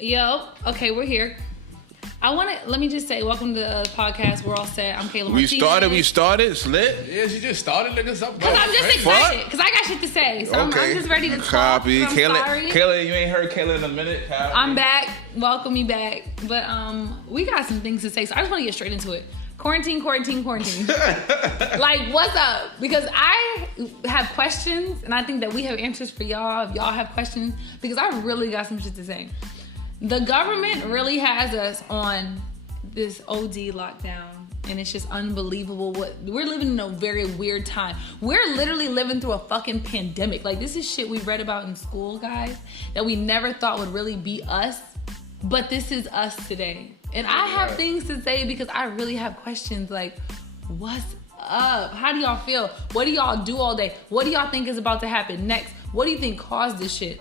Yo, okay, we're here. Let me just say, welcome to the podcast. We're all set. I'm Kayla. We started. It's lit. Yeah, she just started, niggas. Because I'm just excited. Because I got shit to say. So I'm just ready to talk. Copy. Kayla, you ain't heard Kayla in a minute. Copy. I'm back. Welcome me back. But we got some things to say. So I just want to get straight into it. Quarantine. Like, what's up? Because I have questions, and I think that we have answers for y'all. If y'all have questions, because I really got some shit to say. The government really has us on this OD lockdown, and it's just unbelievable. We're living in a very weird time. We're literally living through a fucking pandemic. Like, this is shit we read about in school, guys, that we never thought would really be us, but this is us today. And I have things to say because I really have questions like, what's up? How do y'all feel? What do y'all do all day? What do y'all think is about to happen next? What do you think caused this shit?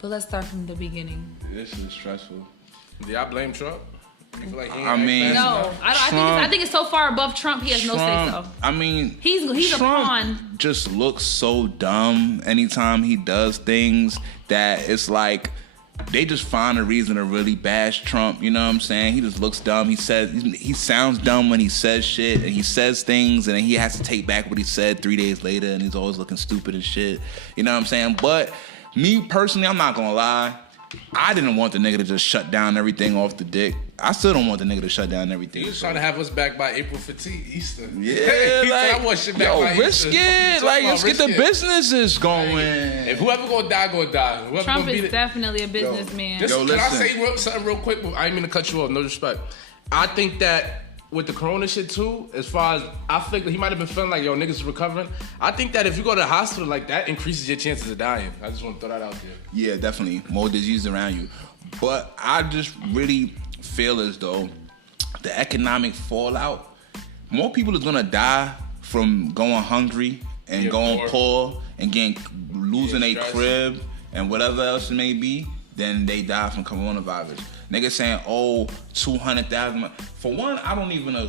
But let's start from the beginning. This is stressful. Do y'all blame Trump? You feel like he no, I think it's so far above Trump, he has no say so. I mean, he's Trump a pawn. Just looks so dumb anytime he does things that it's like they just find a reason to really bash Trump. You know what I'm saying? He just looks dumb. He sounds dumb when he says shit, and he says things, and then he has to take back what he said 3 days later, and he's always looking stupid and shit. You know what I'm saying? But me personally, I'm not gonna lie. I didn't want the nigga to just shut down everything off the dick. I still don't want the nigga to shut down everything. He was trying to have us back by April 15th, Easter. Yeah, like, I want shit back by risk Easter. it. Like, let's get the businesses going. If whoever gonna die, gonna die. Whoever Trump is definitely a businessman. Can I say something real quick? I didn't mean to cut you off. No disrespect. I think that with the corona shit too, as far as I think that he might have been feeling like, yo, niggas is recovering. I think that if you go to the hospital like that, increases your chances of dying. I just want to throw that out there. Yeah, definitely. More disease around you. But I just really feel as though the economic fallout, more people is gonna die from going hungry and going poor and losing a crib and whatever else it may be than they die from coronavirus. Niggas saying, 200,000. For one, I don't even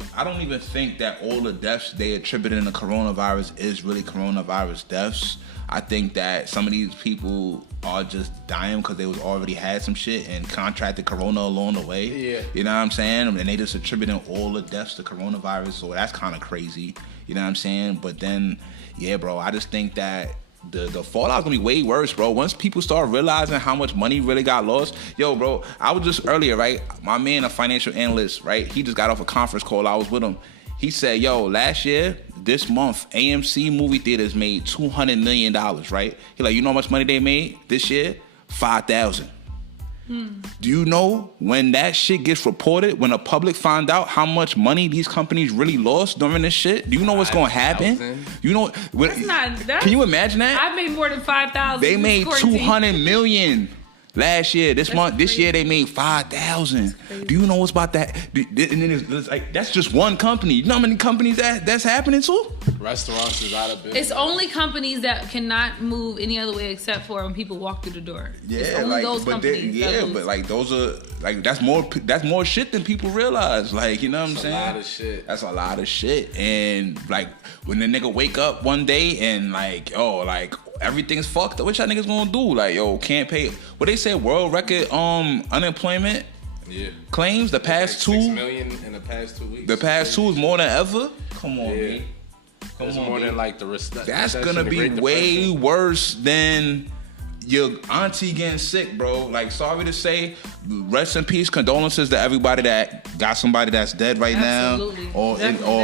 think that all the deaths they attributed in the coronavirus is really coronavirus deaths. I think that some of these people are just dying because they was already had some shit and contracted corona along the way. Yeah. You know what I'm saying? And they just attributing all the deaths to coronavirus, so that's kind of crazy. You know what I'm saying? But then, yeah, bro, I just think that the fallout's gonna be way worse, bro. Once people start realizing how much money really got lost. Yo, bro, I was just earlier, right? My man, a financial analyst, right? He just got off a conference call. I was with him. He said, yo, last year, this month, AMC movie theaters made $200 million, right? He like, you know how much money they made this year? 5,000. Do you know when that shit gets reported, when the public find out how much money these companies really lost during this shit? Do you know what's going to happen? You know, can you imagine that? I've made more than 5,000. They made 200 million last year. This year they made 5,000. Do you know what's about that? And then it's like, that's just one company. You know how many companies that's happening to? Restaurants is out of business. It's only companies that cannot move any other way except for when people walk through the door. Yeah, it's only those companies. But like those are like that's more shit than people realize. Like, you know what I'm saying? That's a lot of shit. That's a lot of shit. And like when the nigga wake up one day and like, everything's fucked up, what y'all niggas gonna do? Like, can't pay. What they say, world record unemployment claims the past like 2 6 million in the past 2 weeks. The past 2 is more than ever. Come on, man. It's more than like the That's gonna be way worse than your auntie getting sick, bro. Like, sorry to say, rest in peace, condolences to everybody that got somebody that's dead right now, or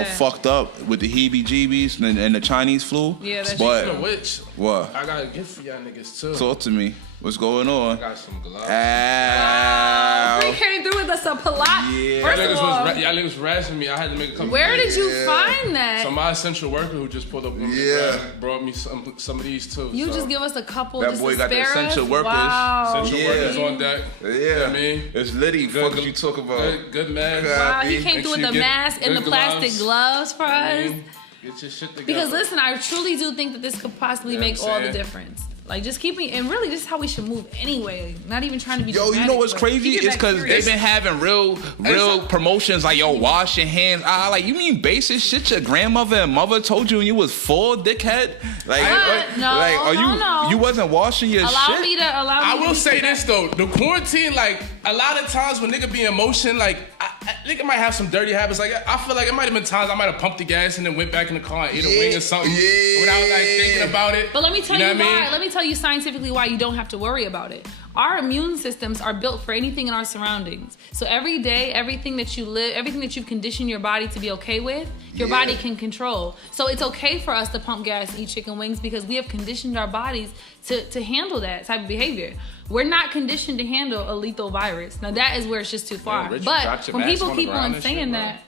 fucked up with the heebie-jeebies and the Chinese flu. Yeah, that's true. Which what? I got a gift for y'all niggas too. Talk to me. What's going on? I got some gloves. Wow. We came through with us a plot. Yeah. First of all, y'all niggas was rationing me. I had to make a couple. Where did you find that? So my essential worker who just pulled up on me brought me some of these too. You just give us a couple. That boy got the essential workers. Wow. Essential workers on deck. Yeah. You know what I mean? It's litty. Fuck what you talk about. Good man. Wow, he came through with the mask and the plastic gloves for us. Get your shit together. Because listen, I truly do think that this could possibly make all the difference. Like, just keep me, and really, this is how we should move anyway. Not even trying to be. Yo, you know what's crazy? It's because they've been having real promotions like, yo, wash your hands. Like, you mean basic shit your grandmother and mother told you when you was 4, dickhead? Like, you wasn't washing your shit? Allow me. I will say this though, the quarantine, like, a lot of times when nigga be in motion, like, nigga might have some dirty habits. Like, I feel like it might have been times I might have pumped the gas and then went back in the car and ate a wing or something without like thinking about it. But let me tell you why. Let me tell you scientifically why you don't have to worry about it. Our immune systems are built for anything in our surroundings. So every day, everything that you've conditioned your body to be okay with, your body can control. So it's okay for us to pump gas, eat chicken wings, because we have conditioned our bodies to handle that type of behavior. We're not conditioned to handle a lethal virus. Now that is where it's just too far. Rich, but when people keep on saying that,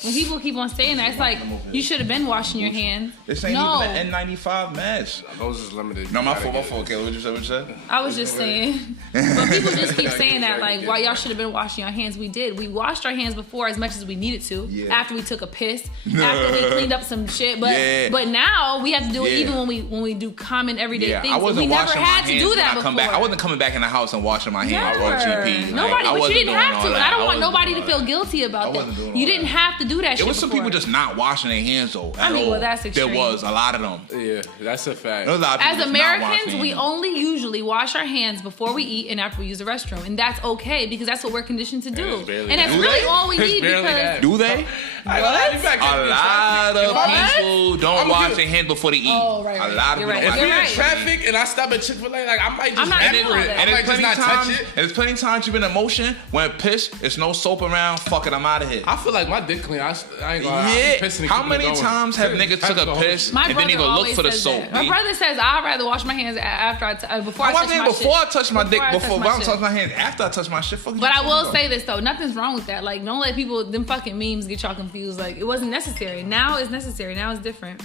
it's like, you should have been washing your hands. This ain't even an N95 mask. Those is limited. No, my fault. Okay, what you said? I was just saying. But people just keep saying that, like, why y'all should have been washing your hands. We did. We washed our hands before as much as we needed to. Yeah. After we took a piss. After we cleaned up some shit. But now we have to do it even when we do common everyday things. I wasn't we never washing had my to hands do that before. Back. I wasn't coming back in the house and washing my hands or GP. Nobody, but you didn't have to. And I don't want nobody to feel guilty about that. You didn't have to do that shit. It was some people just not washing their hands though. Well, that's extreme. There was a lot of them. Yeah, that's a fact. As Americans, we only usually wash our hands before we eat and after we use the restroom, and that's okay because that's what we're conditioned to do. And that's really all we need. Because do they? A lot of people don't wash their hands before they eat. Oh, right. A lot of people don't wash their hands. If you're in traffic and I stop at Chick-fil-A, like, I might just touch it. And there's plenty of times you've been in motion when piss, it's no soap around. Fuck it, I'm out of here. I feel like my dick clean. I ain't gonna how many times have niggas took a piss and didn't even look for the soap? My brother says I'd rather wash my hands before I touch my shit. Before I touch my dick, before I touch my hands, after I touch my shit. But I will say this though, nothing's wrong with that. Like, don't let them fucking memes get y'all confused. Like, it wasn't necessary. Now it's necessary. Now it's different.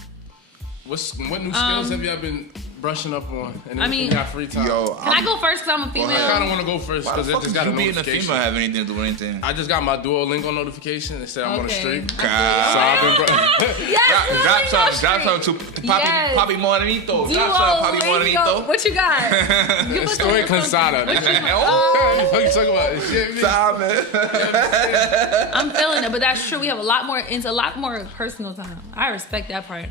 What new skills have y'all been brushing up on? And you got free time. Can I go first because I'm a female? I kind of want to go first because it just got a notification. Being a female have anything to do with anything? I just got my Duolingo notification. It said I'm on a streak. So I've been drop something to probably more than Ito. Drop something probably more than Ito. What you got? Estoy cansada. What you talking about? Shit, man. I'm feeling it, but that's true. We have a lot more personal time. I respect that part.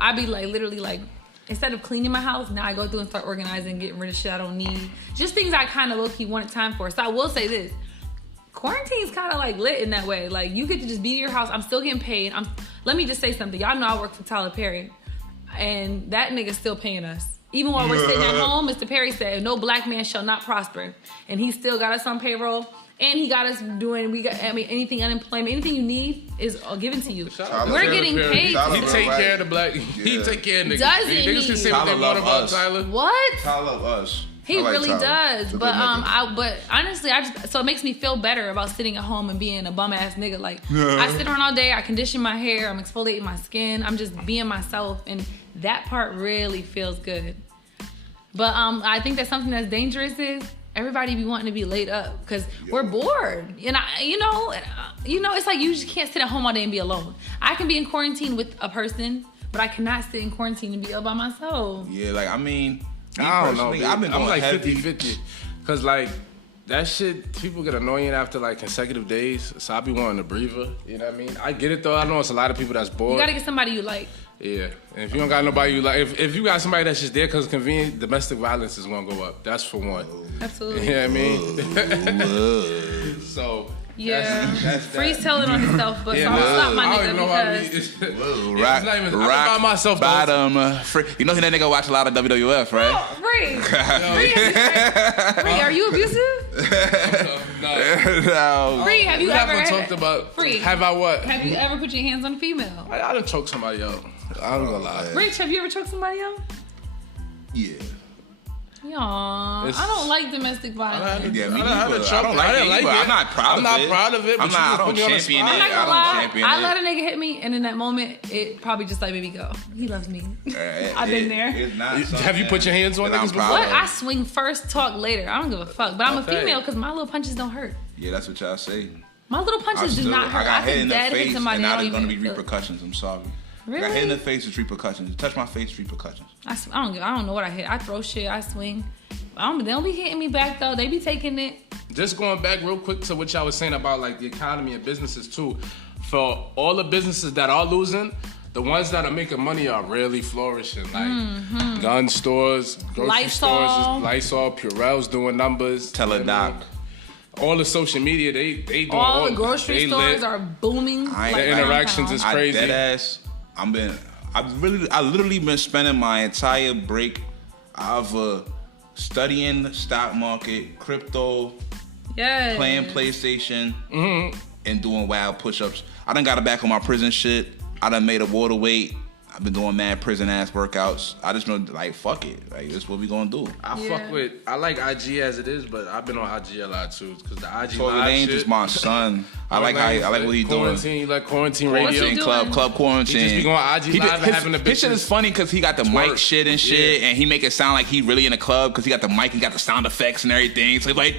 I be like literally like, instead of cleaning my house, now I go through and start organizing, getting rid of shit I don't need. Just things I kind of low-key wanted time for. So I will say this. Quarantine's kind of like lit in that way. Like, you get to just be in your house. I'm still getting paid. Let me just say something. Y'all know I work for Tyler Perry. And that nigga's still paying us. Even while we're sitting at home, Mr. Perry said, no black man shall not prosper. And he still got us on payroll. And he got us doing, anything unemployment, anything you need is given to you. We're getting paid. He take care of the black, he take care of niggas. Does he? Niggas can say what they want about Tyler. What? Tyler love us. He really does. But but honestly, so it makes me feel better about sitting at home and being a bum ass nigga. Like, I sit around all day, I condition my hair, I'm exfoliating my skin, I'm just being myself, and that part really feels good. But I think that something that's dangerous is everybody be wanting to be laid up because we're bored. And you know, it's like you just can't sit at home all day and be alone. I can be in quarantine with a person, but I cannot sit in quarantine and be all by myself. Yeah, like, I don't know. I'm like 50-50. Because, like, that shit, people get annoying after, like, consecutive days. So I be wanting a breather. You know what I mean? I get it, though. I know it's a lot of people that's bored. You got to get somebody you like. Yeah. And if you don't got nobody you like, if you got somebody that's just there because it's convenient, domestic violence is going to go up. That's for one. Absolutely. You know what I mean? So... Yeah, Freeze telling on himself, but so I'm gonna stop my nigga because rock by myself. Bottom, you know that nigga watch a lot of WWF, right? Oh, Free, are you abusive? No. Free, have you ever talked about? Free, have I what? Have you ever put your hands on a female? I done choked somebody out. I'm gonna lie. Rich, have you ever choked somebody out? Yeah. Aww, I don't like domestic violence. I don't like it. I'm not proud of it. I don't champion it. I let a nigga hit me, and in that moment, it probably just like, baby, go. He loves me. I've been there. Have you put your hands on niggas before? What? I swing first, talk later. I don't give a fuck. But I'm a female because my little punches don't hurt. Yeah, that's what y'all say. My little punches do not hurt. I got hit in the face, somebody and now there's going to be repercussions. I'm sorry. Really? Got hit in the face with repercussions. You touch my face, repercussions. I don't know what I hit. I throw shit. I swing. They don't be hitting me back though. They be taking it. Just going back real quick to what y'all was saying about like the economy and businesses too. For all the businesses that are losing, the ones that are making money are really flourishing. Like gun stores, grocery stores, Lysol, Purell's doing numbers. Teledoc. All the social media, they doing all the grocery stores are booming. The interactions is crazy. I literally been spending my entire break either studying the stock market, crypto, playing PlayStation, and doing wild push-ups. I done got it back on my prison shit. I done made a water weight. I've been doing mad prison ass workouts. I just been like, fuck it. Like, this is what we gonna do. I like IG as it is, but I've been on IG a lot too. Cause the IG so live shit. Just my son. I like what he doing. You like quarantine radio? Club quarantine. He just be going IG live and having the bitches. His shit is funny cause he got the mic shit and shit, and he make it sound like he really in a club cause he got the mic, he got the sound effects and everything. So he's like,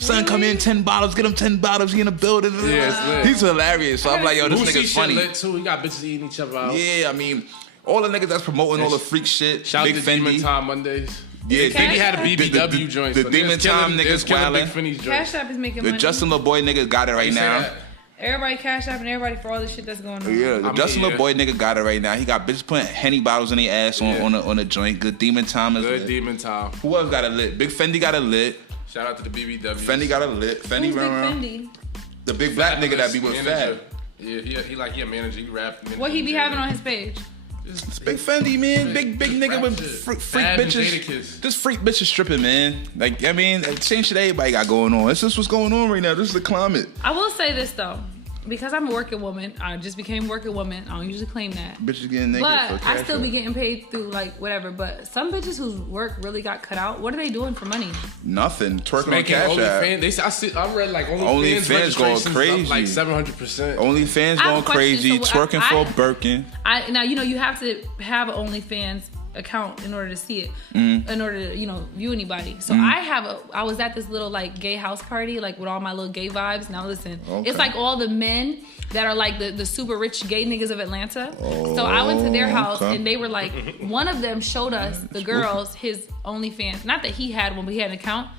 son, come in, 10 bottles, get him 10 bottles, he in the building. Yeah, it's lit. He's hilarious. So I'm like, yo, this Boosie nigga's funny. Lit too. He got bitches eating each other out. Yeah, I mean, all the niggas that's promoting all the freak shit. Shout Big out to Fendi. Demon Time Mondays. Yeah, Fendi had a BBW joint. The Demon Time niggas wildin'. Cash App is making money. The Justin LaBoy niggas got it right now. Everybody Cash App and everybody for all the shit that's going on. Yeah, the Justin LaBoy nigga got it right now. He got bitches putting Henny bottles in their ass on a joint. Good Demon Time is Good lit. Demon Time. Who else got it lit? Big Fendi got it lit. Shout out to the BBW. Fendi got it lit. Fendi Who's Big around. Fendi? The big black nigga that be with Fab. Yeah, he a manager. He rap. What he be having on his page? It's Big Fendi, man. Big nigga with freak bitches. Just freak bitches stripping, man. Like, I mean, same shit everybody got going on. It's just what's going on right now. This is the climate. I will say this, though. Because I'm a working woman, I just became a working woman. I don't usually claim that. Bitches getting naked. But I still be getting paid through, like, whatever. But some bitches whose work really got cut out, what are they doing for money? Nothing. Twerking on Cash App. I read, like, OnlyFans going crazy. Like 700%. OnlyFans going crazy. Twerking for a Birkin. Now, you have to have an OnlyFans account in order to see it, in order to view anybody. So I was at this little like gay house party, like with all my little gay vibes. Now listen, it's like all the men that are like the super rich gay niggas of Atlanta. So I went to their house and they were like, one of them showed us, the girls, his OnlyFans. Not that he had one, but he had an account.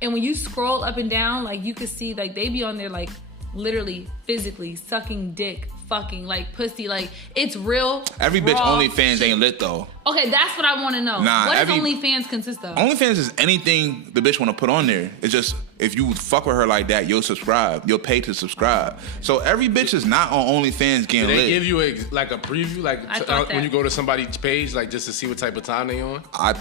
And when you scroll up and down, like you could see like they be on there like literally physically sucking dick, fucking like pussy, like it's real. Every bitch OnlyFans ain't lit though. Okay, that's what I want to know. What does OnlyFans consist of? OnlyFans is anything the bitch want to put on there. It's just if you fuck with her like that, you'll subscribe. You'll pay to subscribe. So every bitch is not on OnlyFans getting lit. They give you a preview, like when you go to somebody's page, like just to see what type of time they on. I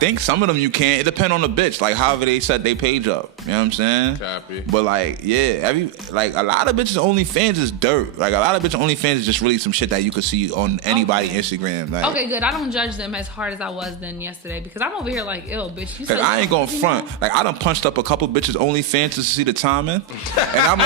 think some of them you can. It depends on the bitch, like however they set their page up. You know what I'm saying? Copy. But like, yeah, a lot of bitches OnlyFans is dirt. Like a lot of bitches OnlyFans is just really some shit that you could see on anybody's Instagram. Like, okay, good. I don't judge them as hard as I was then yesterday because I'm over here like, ill, bitch. Cause I ain't gonna front. Like I done punched up a couple bitches OnlyFans to see the timing, and I'm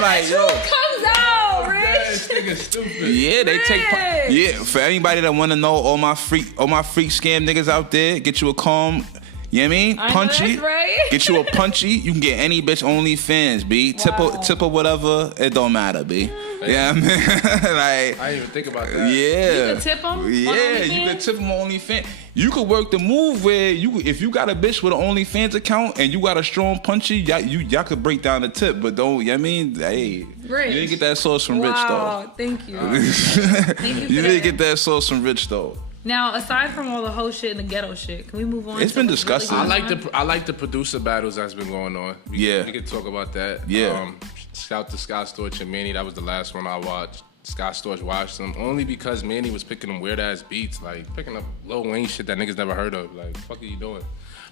like, yo, comes out, Rich. This nigga stupid. Yeah, they take. Yeah, for anybody that want to know all my freak scam niggas out there, get you a comb. You know what I mean? Punchy. Right. Get you a punchy. You can get any bitch OnlyFans, B. Wow. Tip or whatever. It don't matter, B. Yeah, I mean, like. I didn't even think about that. Yeah. You can tip them. Yeah, you can tip them on OnlyFans. You could work the move where if you got a bitch with an OnlyFans account and you got a strong punchy, y'all could break down the tip, but don't. You know what I mean? Hey, Rich. You didn't get that sauce from Rich though. Wow, thank you. Thank you. You didn't get that sauce from Rich though. Now, aside from all the whole shit and the ghetto shit, can we move on? It's been disgusting. Really I like the producer battles that's been going on. We can talk about that. Yeah. Shout out to Scott Storch and Manny. That was the last one I watched. Scott Storch watched them only because Manny was picking them weird ass beats, like picking up Lil Wayne shit that niggas never heard of. Like, fuck are you doing?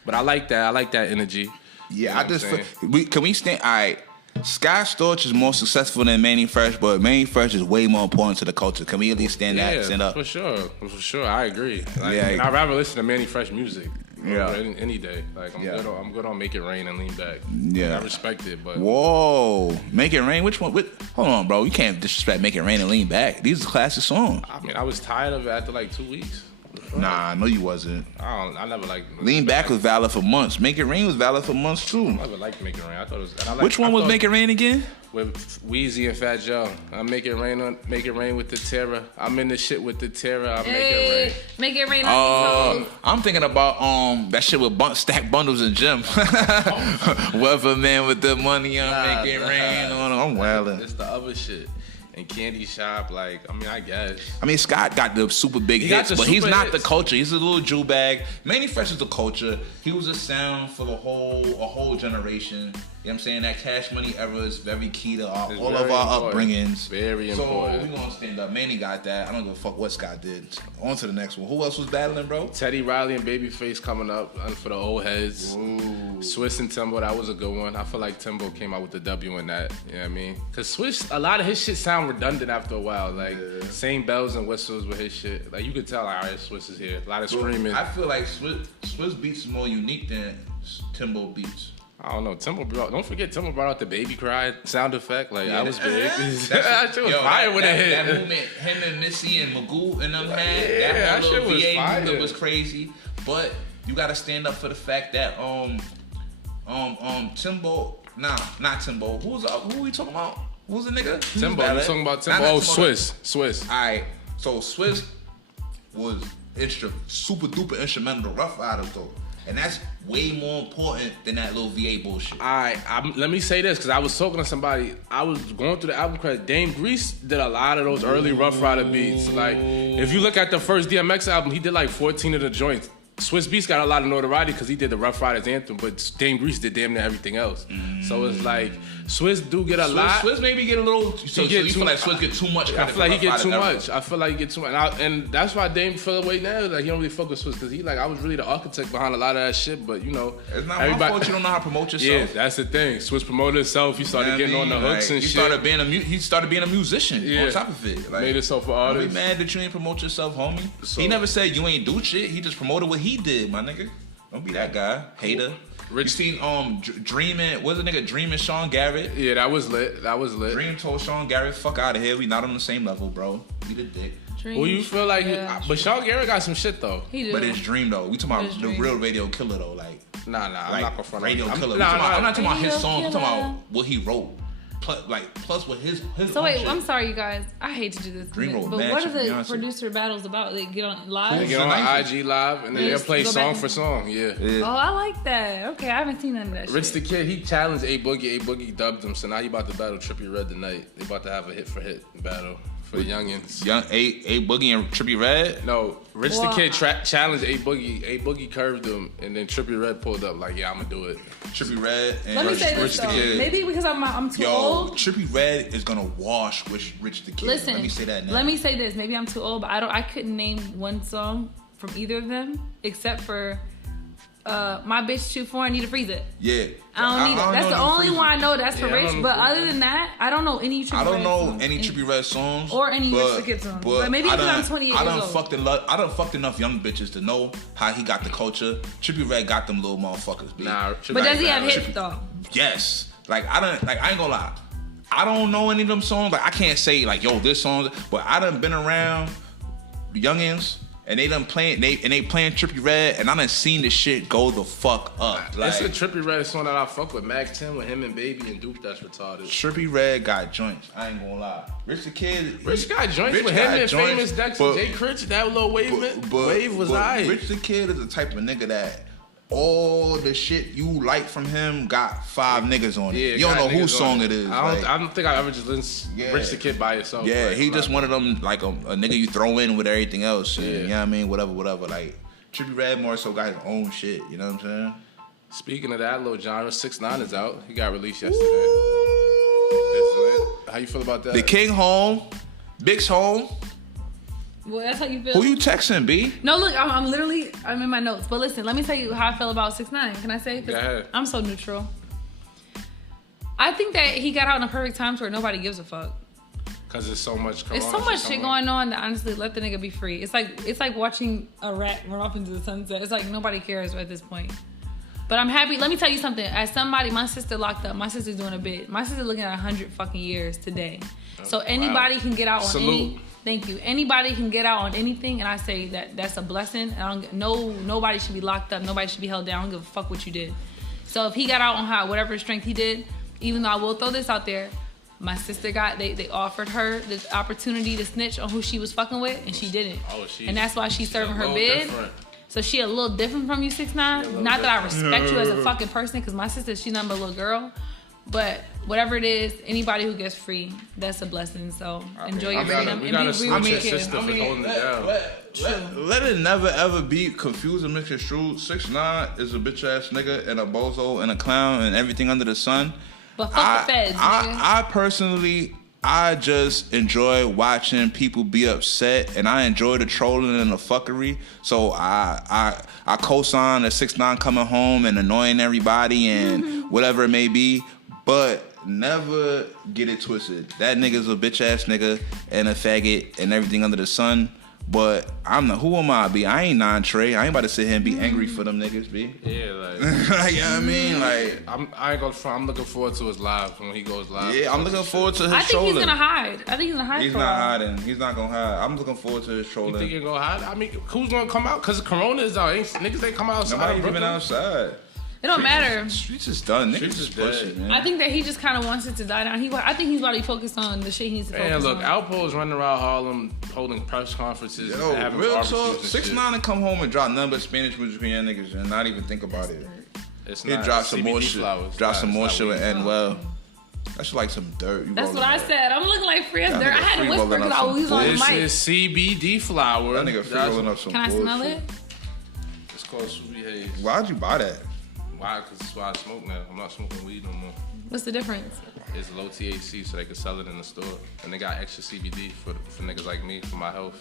But I like that. I like that energy. Yeah, can we stand? All right. Scott Storch is more successful than Manny Fresh, but Manny Fresh is way more important to the culture. Can we at least stand up? For sure. I agree. Like, I'd rather listen to Manny Fresh music. Any day. Like I'm good on Make It Rain and Lean Back. Yeah. I respect it, but whoa. Make It Rain? Which one? Hold on, bro. You can't disrespect Make It Rain and Lean Back. These are classic songs. I mean, I was tired of it after like 2 weeks. Nah, no, you wasn't. I never liked. Lean Back was valid for months. Make It Rain was valid for months too. I never liked Make It Rain. I thought it was. And Which one was Make It Rain again? With Weezy and Fat Joe. I make it rain with the terror. I'm in the shit with the terror. I make it rain. Make it rain on these hoes. I'm thinking about that shit with stack bundles in gym. Weather man with the money, I'm making rain on. I'm wildin'. It's the other shit. And Candy Shop, like, I mean, I guess. I mean, Scott got the super big hits, but he's not the culture. He's a little Jew bag. Manny Fresh is the culture. He was a sound for a whole generation. You know what I'm saying? That Cash Money era is very key to all of our upbringings. Very important. So we're going to stand up. Manny got that. I don't give a fuck what Scott did. On to the next one. Who else was battling, bro? Teddy Riley and Babyface coming up for the old heads. Ooh. Swiss and Timbo, that was a good one. I feel like Timbo came out with the W in that. You know what I mean? Because Swiss, a lot of his shit sound redundant after a while. Like, same bells and whistles with his shit. Like, you could tell, like, all right, Swiss is here. A lot of screaming. I feel like Swiss beats is more unique than Timbo beats. I don't know. Don't forget Timbo brought out the baby cry sound effect. Like, that was big. That shit was fire when it hit. That movement, him and Missy and Magoo and them had. Yeah, that shit was VA fire. movement was crazy. But you gotta stand up for the fact that Timbo, not Timbo. Who we talking about? Who's the nigga? Timbo. You talking about Timbo? Oh, Swiss. Alright, so Swiss was super duper instrumental Rough Riders though. And that's way more important than that little VA bullshit. All right, let me say this, because I was talking to somebody. I was going through the album credit. Dame Grease did a lot of those early Rough Rider beats. Like, if you look at the first DMX album, he did like 14 of the joints. Swiss Beats got a lot of notoriety because he did the Rough Riders anthem, but Dame Grease did damn near everything else. So it's like, Swiss do get a lot. Swiss maybe get a little. So you feel like Swiss get too much? I feel like he get too much. I feel like he get too much, and that's why Dame feel the way now. Like, he don't really fuck with Swiss because he like, I was really the architect behind a lot of that shit. But you know, it's not my fault you don't know how to promote yourself. Yeah, that's the thing. Swiss promoted himself. He started getting on the hooks and shit. He started being a musician on top of it. Like, made himself an artist. Don't be mad that you ain't promote yourself, homie. So, he never said you ain't do shit. He just promoted what he did, my nigga. Don't be that guy, hater. You seen Dreamin', what's the nigga Dreamin' Sean Garrett? Yeah, that was lit. Dream told Sean Garrett, fuck out of here. We not on the same level, bro. We the dick. Who you feel like? But Sean Garrett got some shit though. He do. But it's Dream though. We talking about the real radio killer though, like. Nah. Like, I'm not gonna front radio him. killer. I'm not talking about his songs. I'm talking about what he wrote. Plus with his So wait, shit. I'm sorry, you guys. I hate to do this. But what are the producer battles about? They get on live? They get on IG live and then they'll play song for song. Yeah. Oh, I like that. Okay, I haven't seen none of that Rich shit. the Kid, he challenged A Boogie. A Boogie dubbed him, so now he about to battle Trippie Redd tonight. They about to have a hit for hit battle for the youngins. A Boogie and Trippie Redd? No, Rich the Kid challenged A Boogie. A Boogie curved him, and then Trippie Redd pulled up like, yeah, I'm gonna do it. Trippie Redd and Let me say this though. Maybe because I'm too old. Trippie Redd is gonna wash with Rich the Kid. Listen, let me say that now. Let me say this. Maybe I'm too old, but I couldn't name one song from either of them except for My Bitch Too Foreign, Need to Freeze It. Yeah. I don't need it. That's the only one I know that's for Rich. But other than that, I don't know any Trippie Redd songs. I don't know any Trippie Redd songs. Or any Rich the Kid songs. But maybe because I'm 28 years old. I done fucked enough young bitches to know how he got the culture. Trippie Redd got them little motherfuckers, B. But does he have hits though? Yes. Like I ain't gonna lie. I don't know any of them songs. Like I can't say like, yo, this song. But I done been around the youngins. And they done playing, they playing Trippie Redd, and I done seen this shit go the fuck up. Like, it's a Trippie Redd song that I fuck with. Mac 10 with him and Baby and Duke, that's retarded. Trippie Redd got joints. I ain't gonna lie. Rich the Kid. Rich got joints with him and Famous Dex and Jay Critch. That little wave was aight. Rich the Kid is the type of nigga that all the shit you like from him got 5 niggas on it. Yeah, you don't know whose song it is. I don't think I ever just listened to Rich the Kid by itself. Yeah, like, he just one of them, like a nigga you throw in with everything else. You know what I mean? Whatever. Like, Trippie Redd more so got his own shit. You know what I'm saying? Speaking of that, little genre, 6ix9ine is out. He got released yesterday. How you feel about that? The King home. Big's home. Well, that's how you feel. Who you texting, B? No, look, I'm in my notes. But listen, let me tell you how I feel about 6ix9ine. Can I say? Go ahead. I'm so neutral. I think that he got out in a perfect time where nobody gives a fuck. Cause there's so much. There's so much shit going on that honestly, let the nigga be free. It's like watching a rat run off into the sunset. It's like nobody cares at this point. But I'm happy. Let me tell you something. As somebody, my sister locked up. My sister's doing a bit. My sister's looking at 100 fucking years today. So anybody can get out on Thank you. Anybody can get out on anything, and I say that's a blessing. Nobody should be locked up. Nobody should be held down. I don't give a fuck what you did. So if he got out on whatever strength he did, even though I will throw this out there, my sister they offered her the opportunity to snitch on who she was fucking with, and she didn't. And that's why she's serving her bid. Different. So she a little different from you, 6ix9ine. Not that I respect you as a fucking person, because my sister, she's not but a little girl. But whatever it is, anybody who gets free, that's a blessing. So enjoy your freedom. We gotta salute your sister for holding it down. Let it never ever be confused and misconstrued. 6ix9ine is a bitch ass nigga and a bozo and a clown and everything under the sun. But fuck the feds. I personally, I just enjoy watching people be upset, and I enjoy the trolling and the fuckery. So I co-sign the 6ix9ine coming home and annoying everybody and whatever it may be. But never get it twisted. That nigga's a bitch ass nigga and a faggot and everything under the sun. But who am I, B? I ain't Trey. I ain't about to sit here and be angry for them niggas, B. Yeah, like, you know what I mean? Like, I ain't gonna front. I'm looking forward to his live when he goes live. Yeah, I'm looking forward to his trolling. I think he's gonna hide. He's not hiding. He's not gonna hide. I'm looking forward to his trolling. You think he's gonna hide? I mean, who's gonna come out? Cause Corona is out. Niggas ain't come outside. Nobody's even outside. It don't matter. Streets is done. Niggas is pushing, man. I think that he just kind of wants it to die down. I think he's about to be focused on the shit he needs to focus on. And look, Alpo's running around Harlem holding press conferences and having real barbecues talk, and 6ix9ine and come home and drop nothing but Spanish music on your niggas and not even think about it. It's he drop some more shit. Drop some more shit and end well. That's like some dirt. That's what I said. I'm looking like free as dirt. I had to whisper because I was on the mic. This is CBD flower. That nigga free rolling up some bullshit. Can I smell it? It's called Sweet Haze. Why'd you buy that? Why? Because that's why I smoke now. I'm not smoking weed no more. What's the difference? It's low THC, so they can sell it in the store. And they got extra CBD for niggas like me, for my health.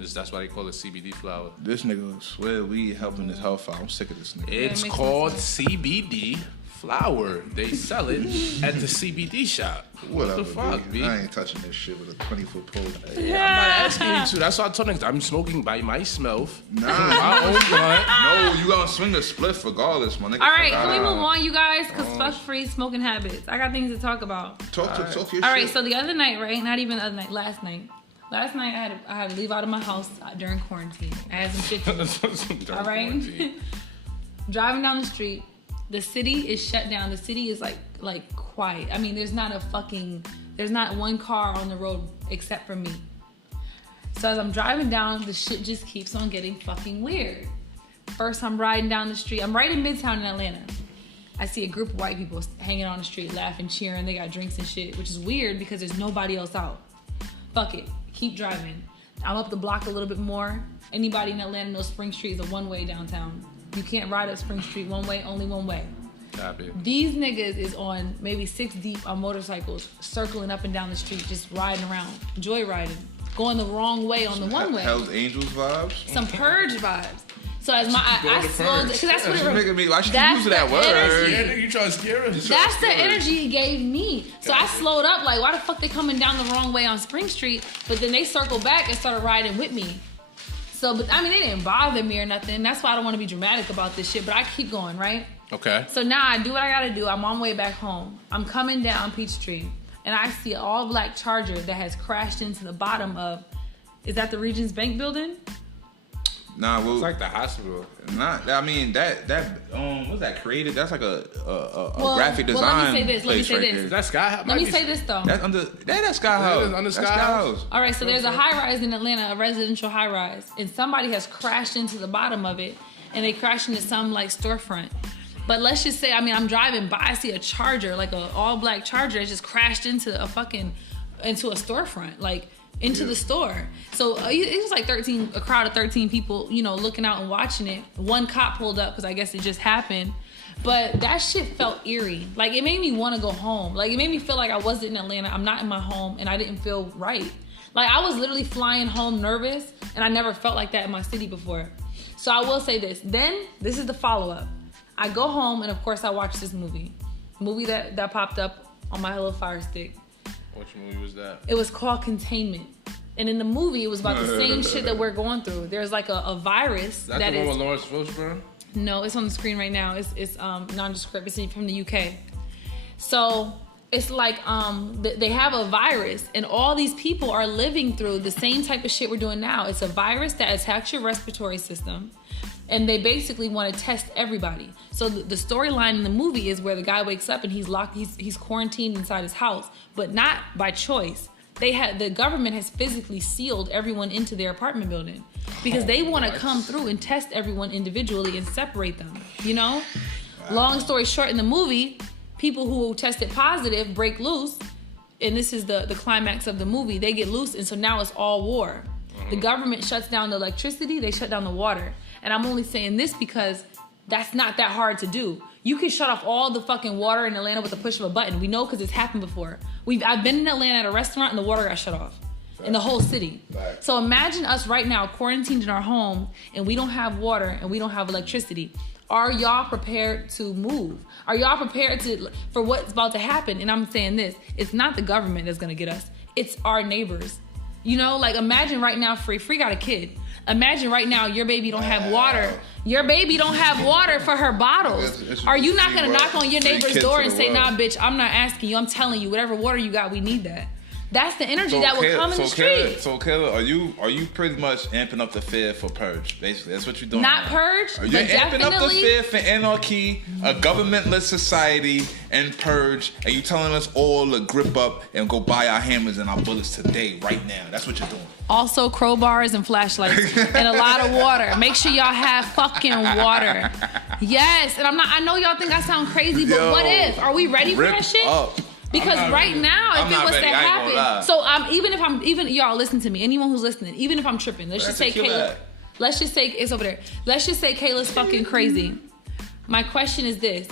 That's why they call it CBD flower. This nigga swear weed helping his health out. I'm sick of this nigga. It's called CBD flower. They sell it at the CBD shop. What the fuck, B? I ain't touching this shit with a 20-foot pole. Yeah, I'm not asking you to. That's why I told niggas I'm smoking by myself. Nah. My own blunt. No, you gonna swing the spliff regardless, my nigga. All right, can we move on, you guys? Because fuck free smoking habits. I got things to talk about. Talk your shit. All right, so the other night, right? Not even the other night. Last night I had to leave out of my house during quarantine. I had some shit to do. All right? Driving down the street. The city is shut down. The city is like quiet. I mean, there's not one car on the road except for me. So as I'm driving down, the shit just keeps on getting fucking weird. First, I'm riding down the street. I'm right in Midtown in Atlanta. I see a group of white people hanging on the street, laughing, cheering. They got drinks and shit, which is weird because there's nobody else out. Fuck it. Keep driving. I'm up the block a little bit more. Anybody in Atlanta knows Spring Street is a one-way downtown. You can't ride up Spring Street one way, only one way. Copy. These niggas is on maybe 6 deep on motorcycles, circling up and down the street, just riding around, joyriding, going the wrong way on the one way. Hells Angels vibes? Some purge vibes. So as I slowed, because that's what it was. Why should you use that word? Yeah, you trying to scare us? That's the energy he gave me. So I slowed up, like, why the fuck they coming down the wrong way on Spring Street? But then they circled back and started riding with me. So, but I mean, they didn't bother me or nothing. That's why I don't want to be dramatic about this shit, but I keep going, right? Okay. So now I do what I gotta do. I'm on my way back home. I'm coming down Peachtree, and I see an all-black Charger that has crashed into the bottom of, is that the Regions Bank building? Nah, well, it's like the hospital. Not, I mean, that what's that created? That's like a graphic design. Let me say this. Is that Sky House? Let me say this though. That's Sky House. Under Sky House. All right, so there's a high-rise in Atlanta, a residential high-rise, and somebody has crashed into the bottom of it, and they crashed into some like storefront. But let's just say, I mean, I'm driving by, I see a Charger, like an all-black Charger, that just crashed into a storefront, like into the store. So it was like a crowd of 13 people, you know, looking out and watching it. One cop pulled up because I guess it just happened. But that shit felt eerie. Like, it made me want to go home. Like, it made me feel like I wasn't in Atlanta. I'm not in my home, and I didn't feel right. Like, I was literally flying home nervous, and I never felt like that in my city before. So I will say this. Then, this is the follow-up. I go home, and of course, I watch this movie. Movie that popped up on my little Fire Stick. Which movie was that? It was called Containment. And in the movie, it was about the same shit that we're going through. There's like a virus that the one with Lawrence Fishburne? No, it's on the screen right now. It's nondescript. It's from the UK. So it's like they have a virus, and all these people are living through the same type of shit we're doing now. It's a virus that attacks your respiratory system, and they basically want to test everybody. So the storyline in the movie is where the guy wakes up and he's locked, he's quarantined inside his house, but not by choice. The government has physically sealed everyone into their apartment building because they want to come through and test everyone individually and separate them. You know, long story short, in the movie, people who tested positive break loose, and this is the climax of the movie. They get loose, and so now it's all war. The government shuts down the electricity, they shut down the water. And I'm only saying this because that's not that hard to do. You can shut off all the fucking water in Atlanta with the push of a button. We know because it's happened before. I've been in Atlanta at a restaurant and the water got shut off in the whole city. So imagine us right now quarantined in our home and we don't have water and we don't have electricity. Are y'all prepared to move? Are y'all prepared for what's about to happen? And I'm saying this, it's not the government that's gonna get us. It's our neighbors. You know, like imagine right now, Free got a kid. Imagine right now your baby don't have water. Your baby don't have water for her bottles. Are you not gonna knock on your neighbor's door and say, nah, bitch, I'm not asking you, I'm telling you, whatever water you got, we need that. That's the energy that will come in the street. So Kayla, are you pretty much amping up the fear for purge? Basically, that's what you're doing. Not now. purge, Are you amping up the fear for anarchy, a governmentless society, and purge? And you telling us all to grip up and go buy our hammers and our bullets today, right now? That's what you're doing. Also crowbars and flashlights and a lot of water. Make sure y'all have fucking water. Yes, and I know y'all think I sound crazy, but what if? Are we ready for that shit? Up. Because right now, if it was to happen, so even y'all listen to me. Anyone who's listening, even if I'm tripping, let's just say Kayla. Let's just say it's over there. Let's just say Kayla's fucking crazy. My question is this: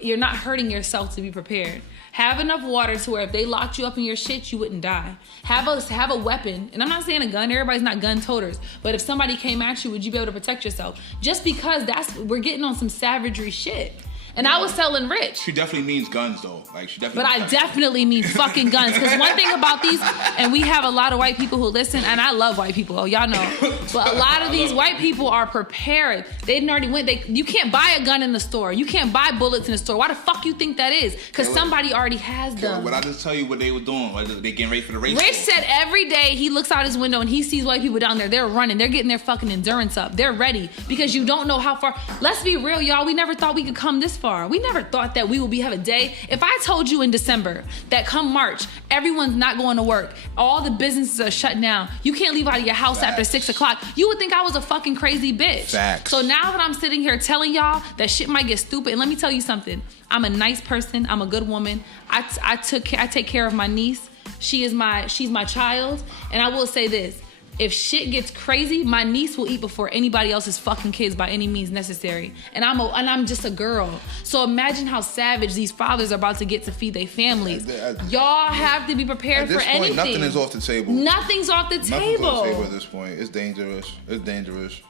you're not hurting yourself to be prepared. Have enough water to where if they locked you up in your shit, you wouldn't die. Have a weapon, and I'm not saying a gun. Everybody's not gun toters, but if somebody came at you, would you be able to protect yourself? Just because we're getting on some savagery shit. And I was telling Rich. She definitely means guns, though. Like she definitely. But I definitely mean fucking guns. Because one thing about these, and we have a lot of white people who listen, and I love white people. Oh, y'all know. But a lot of these white people are prepared. They didn't already went. You can't buy a gun in the store. You can't buy bullets in the store. Why the fuck you think that is? Because somebody already has them. But I just tell you what they were doing. They getting ready for the race. Rich said every day he looks out his window and he sees white people down there. They're running. They're getting their fucking endurance up. They're ready because you don't know how far. Let's be real, y'all. We never thought we could come this far. We never thought that we will have a day. If I told you in December that come March, everyone's not going to work, all the businesses are shut down, you can't leave out of your house after 6 o'clock, you would think I was a fucking crazy bitch. Facts. So now that I'm sitting here telling y'all that shit might get stupid, and let me tell you something, I'm a nice person, I'm a good woman, I take care of my niece, she's my child, and I will say this, if shit gets crazy, my niece will eat before anybody else's fucking kids by any means necessary. And I'm just a girl. So imagine how savage these fathers are about to get to feed their families. Y'all have to be prepared for anything. Nothing is off the table. Nothing's off the table. Nothing's off the table at this point. It's dangerous. It's dangerous.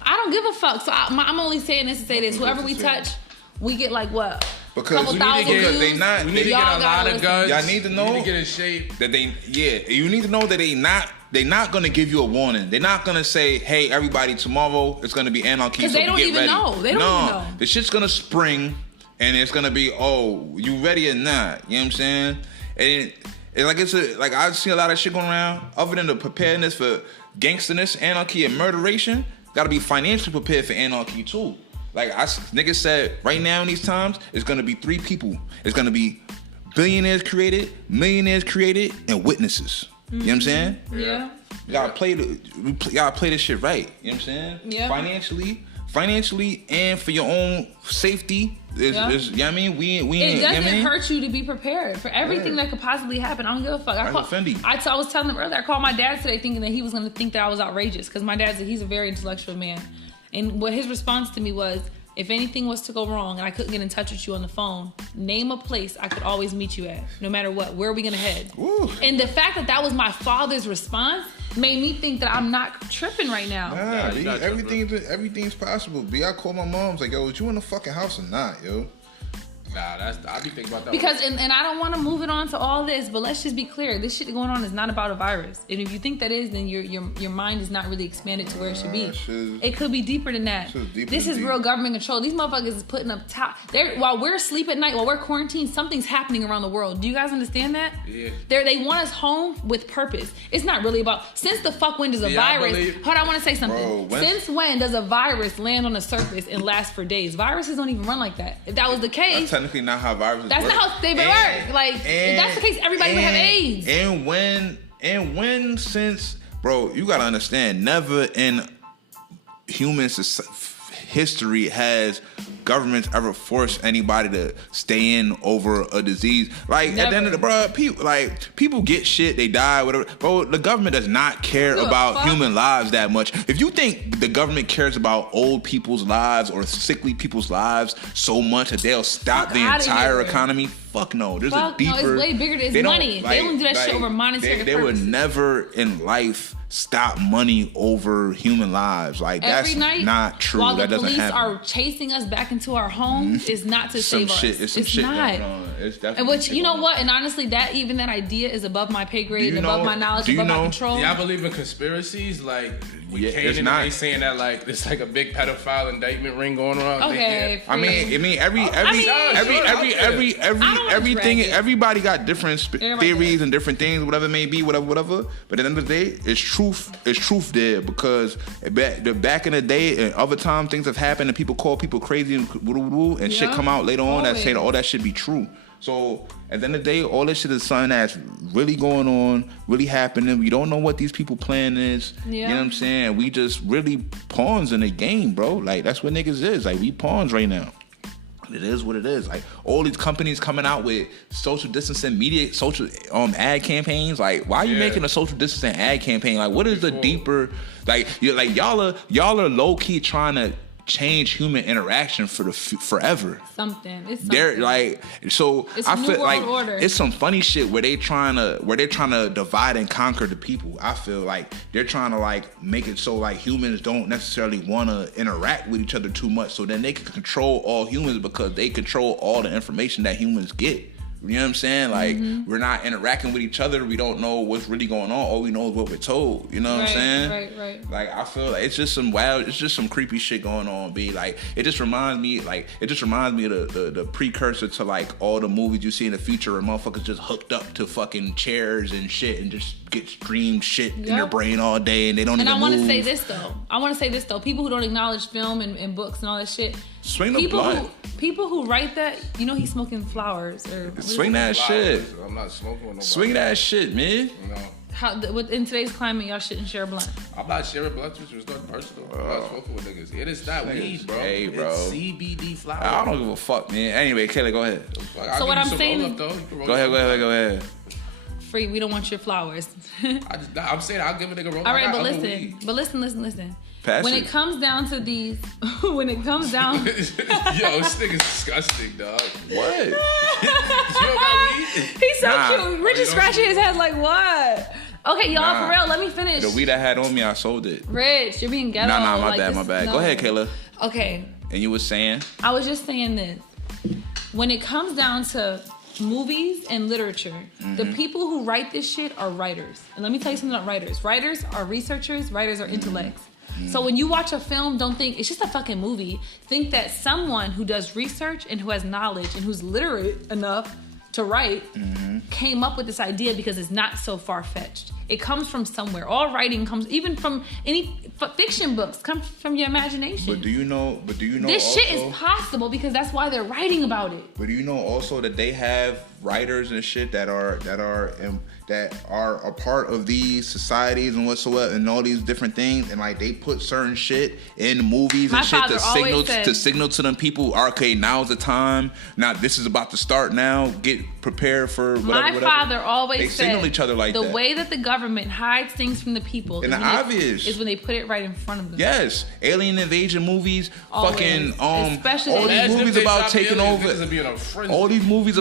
I don't give a fuck. So I'm only saying this to say this. Whoever we touch, we get like what? Because we need to get a lot of guns. Y'all need to know. You need to get in shape. That you need to know that they're not gonna give you a warning. They're not gonna say, hey, everybody, tomorrow it's gonna be anarchy. Because they don't even know. They don't even know. The shit's gonna spring and it's gonna be, oh, you ready or not? You know what I'm saying? And I see a lot of shit going around. Other than the preparedness for gangsterness, anarchy, and murderation, gotta be financially prepared for anarchy too. Like niggas said, right now in these times, it's gonna be 3 people. It's gonna be billionaires created, millionaires created, and witnesses. You know what I'm saying? Yeah. You gotta play this shit right. You know what I'm saying? Yeah. Financially, and for your own safety. You know what I mean? It doesn't hurt you to be prepared for everything that could possibly happen. I don't give a fuck. I was telling them earlier. I called my dad today, thinking that he was gonna think that I was outrageous because my dad said he's a very intellectual man. And what his response to me was, if anything was to go wrong and I couldn't get in touch with you on the phone, name a place I could always meet you at, no matter what. Where are we gonna head? Ooh. And the fact that was my father's response made me think that I'm not tripping right now. Nah, everything's possible. I called my mom's like, yo, was you in the fucking house or not, yo? I be thinking about that. Because, and I don't want to move it on to all this, but let's just be clear. This shit going on is not about a virus. And if you think that is, then your mind is not really expanded to where it should be. It could be deeper than that. This is real government control. These motherfuckers is putting up top. While we're asleep at night, while we're quarantined, something's happening around the world. Do you guys understand that? Yeah. They want us home with purpose. It's not really about, since the fuck when does a virus, hold on, I want to say something. Since when does a virus land on the surface and last for days? Viruses don't even run like that. If that was the case, that's technically not how viruses work. That's not how they work. Like, if that's the case, everybody would have AIDS. And when since, bro, you gotta understand, never in human history has governments ever forced anybody to stay in over a disease. Like, never. At the end of the, bro, people get shit, they die, whatever. Bro, the government does not care about human lives that much. If you think the government cares about old people's lives or sickly people's lives so much that they'll stop the entire economy, fuck no. There's a deeper. No, it's way bigger. It's money. They don't do that shit over monetary They would never in life stop money over human lives. Like, every that's night, not true. While that the doesn't police happen. are chasing us back into our homes, is not to save us. It's some shit not. going on. It's definitely. And which, you know what? And honestly, that idea is above my pay grade, and above my knowledge, above my control. Yeah, I believe in conspiracies. Like, with Kanan, and they saying that like there's like a big pedophile indictment ring going around. Okay. I mean, everything. Everybody got different theories and different things, whatever it may be, whatever. But at the end of the day, it's truth there, because back in the day and other time things have happened and people call people crazy and shit come out later on that say all that shit be true. So at the end of the day, all this shit is something that's really going on, really happening. We don't know what these people plan is. Yeah. You know what I'm saying? We just really pawns in the game, bro. Like, that's what niggas is. Like, we pawns right now. It is what it is. Like, all these companies coming out with social distancing social ad campaigns. Like, why are you making a social distancing ad campaign? Like, what is the deeper, like y'all are low key trying to change human interaction for forever. It's something. They're like, so it's I feel like order. It's some funny shit where they trying to divide and conquer the people. I feel like they're trying to like make it so like humans don't necessarily want to interact with each other too much, so then they can control all humans because they control all the information that humans get. You know what I'm saying? Like, we're not interacting with each other. We don't know what's really going on. All we know is what we're told. You know what I'm saying? Right. Like, I feel like it's just some creepy shit going on, B. Like, it just reminds me of the precursor to like all the movies you see in the future where motherfuckers just hooked up to fucking chairs and shit and just get streamed shit in their brain all day and they don't even move. And I want to say this though. People who don't acknowledge film and books and all that shit. Swing the blunt. People who write that, you know, he's smoking flowers or swing that shit. I'm not smoking with nobody. Swing that shit, man. No. In today's climate, y'all shouldn't share blunt. I'm not sharing blunt, which was nothing personal. I'm not smoking with niggas. It is not weed, bro. Hey, bro. It's CBD flower. I don't give a fuck, man. Anyway, Kayla, go ahead. So what I'm saying, go ahead. Free. We don't want your flowers. I'm saying I'll give a nigga roll. All right, but listen. When it comes down to these, when it comes down, yo, this nigga's disgusting, dog. What? You don't got weed? He's so cute. Rich is scratching his head like, what? Okay, y'all, for real, let me finish. The weed I had on me, I sold it. Rich, you're being ghetto. Nah, my bad. No. Go ahead, Kayla. Okay. And you were saying? I was just saying this. When it comes down to movies and literature, the people who write this shit are writers. And let me tell you something about writers. Writers are researchers. Writers are intellects. So when you watch a film, don't think it's just a fucking movie. Think that someone who does research and who has knowledge and who's literate enough to write came up with this idea because it's not so far-fetched. It comes from somewhere. All writing comes, even from any fiction books, comes from your imagination. But do you know this also, shit is possible because that's why they're writing about it. But do you know also that they have writers and shit that are a part of these societies and whatsoever and all these different things, and like they put certain shit in movies and shit to signal to them people, okay, now's the time. Now this is about to start. Now get prepared for whatever. My father always they said signal each other like the that. way that the government hides things from the people and the obvious is when they put it right in front of them. Yes, alien invasion movies, always. Fucking especially all these movies about taking over. All these movies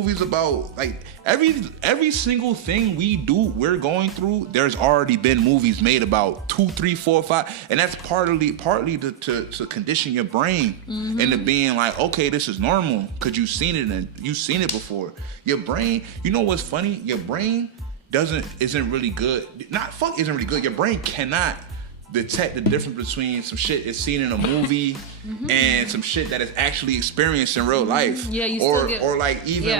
movies about like every single thing we're going through. There's already been movies made about 2, 3, 4, 5, and that's partly to condition your brain into being like, okay, this is normal because you've seen it and you've seen it before. Your brain, you know what's funny? Your brain isn't really good. Isn't really good. Your brain cannot detect the difference between some shit is seen in a movie and some shit that is actually experienced in real life. Yeah, you or still get, or like even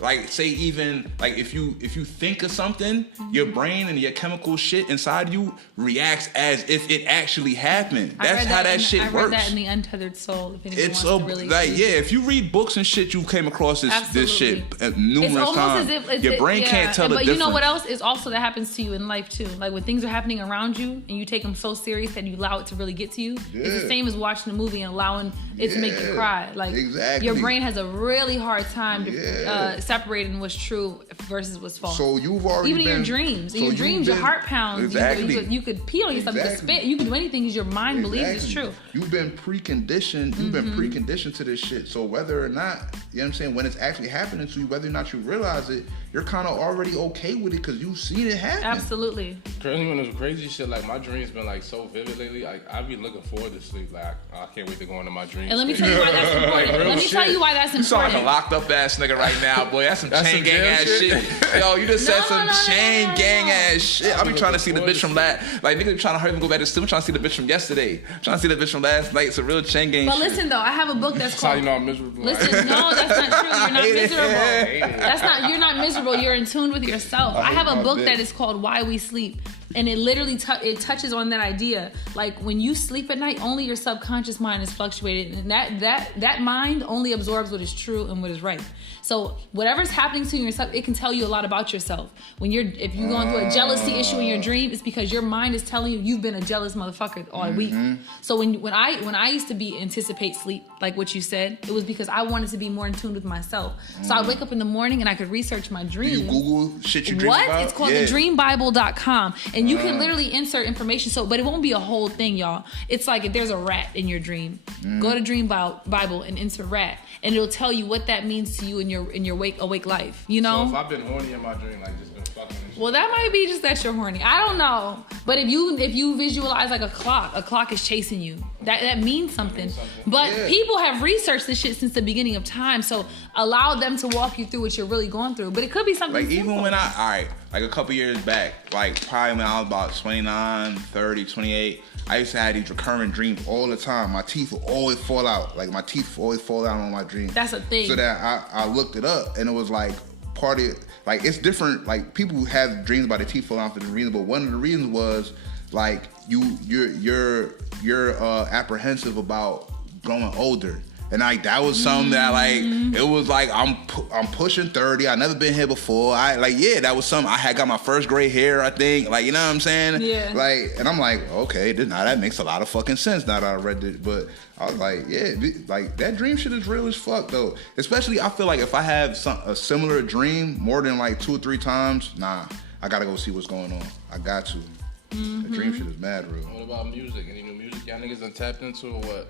like say even like if you think of something, your brain and your chemical shit inside you reacts as if it actually happened. That's how that shit works. I read that in The Untethered Soul. If anyone wants to really if you read books and shit, you came across this shit numerous times. As if your brain can't tell the difference. But you know what else is also that happens to you in life too? Like when things are happening around you and you take them so serious that you allow it to really get to you. Yeah. It's the same as watching a movie and allowing it to make you cry. Like your brain has a really hard time separating what's true versus what's false. So you've already even in your dreams. In your dreams, your heart pounds. Exactly. You could pee on yourself. You could spit. You could do anything because your mind believes it's true. You've been preconditioned. You've been preconditioned to this shit. So whether or not, you know what I'm saying, when it's actually happening to you, whether or not you realize it, you're kind of already okay with it because you've seen it happen. Absolutely. Currently, when there's crazy shit, like my dreams been like so vivid lately. Like I be looking forward to sleep. Like I can't wait to go into my dreams. And let me tell you why that's important. Let me tell you why that's important. You sound like a locked up ass nigga right now, boy. That's some chain gang ass shit. Yo, you just said some chain gang ass shit. I be trying to see the bitch from last. Like niggas be trying to hurry and go back to sleep. I'm trying to see the bitch from yesterday. I'm trying to see the bitch from last night. It's a real chain gang. But shit. listen though, I have a book that's called. That's how you know I'm miserable. Listen, no, that's not true. You're not miserable. That's not. You're not miserable. You're in tune with yourself. I have a book that is called Why We Sleep. And it literally it touches on that idea. Like when you sleep at night, only your subconscious mind is fluctuated, and that mind only absorbs what is true and what is right. So whatever's happening to yourself, it can tell you a lot about yourself. If you're going through a jealousy issue in your dream, it's because your mind is telling you you've been a jealous motherfucker all week. So when I used to anticipate sleep, like what you said, it was because I wanted to be more in tune with myself. So I wake up in the morning and I could research my dreams. You Google shit you dream about? It's called thedreambible.com. And you can literally insert information, but it won't be a whole thing, y'all. It's like if there's a rat in your dream, go to Dream Bible and insert rat, and it'll tell you what that means to you in your awake life. You know. So if I've been horny in my dream, like just been fucking. Well, that might be just that you're horny. I don't know. But if you visualize like a clock is chasing you. That means something. But people have researched this shit since the beginning of time. So allow them to walk you through what you're really going through. But it could be something like simple. Even when like a couple years back, like probably when I was about 29, 30, 28, I used to have these recurring dreams all the time. My teeth would always fall out. Like my teeth would always fall out on my dreams. That's a thing. So that I looked it up and it was like part of like it's different. Like people who have dreams about their teeth falling out for different reasons, but one of the reasons was like you're apprehensive about growing older. And like that was something that like it was like I'm pushing 30. I never been here before. That was something. I had got my first gray hair. I think like you know what I'm saying. Yeah. Like and I'm like okay, now that makes a lot of fucking sense now that I read it. But I was like like that dream shit is real as fuck though. Especially I feel like if I have a similar dream more than like 2 or 3 times, nah, I gotta go see what's going on. I got to. The dream shit is mad real. What about music? Any new music y'all niggas done tapped into or what?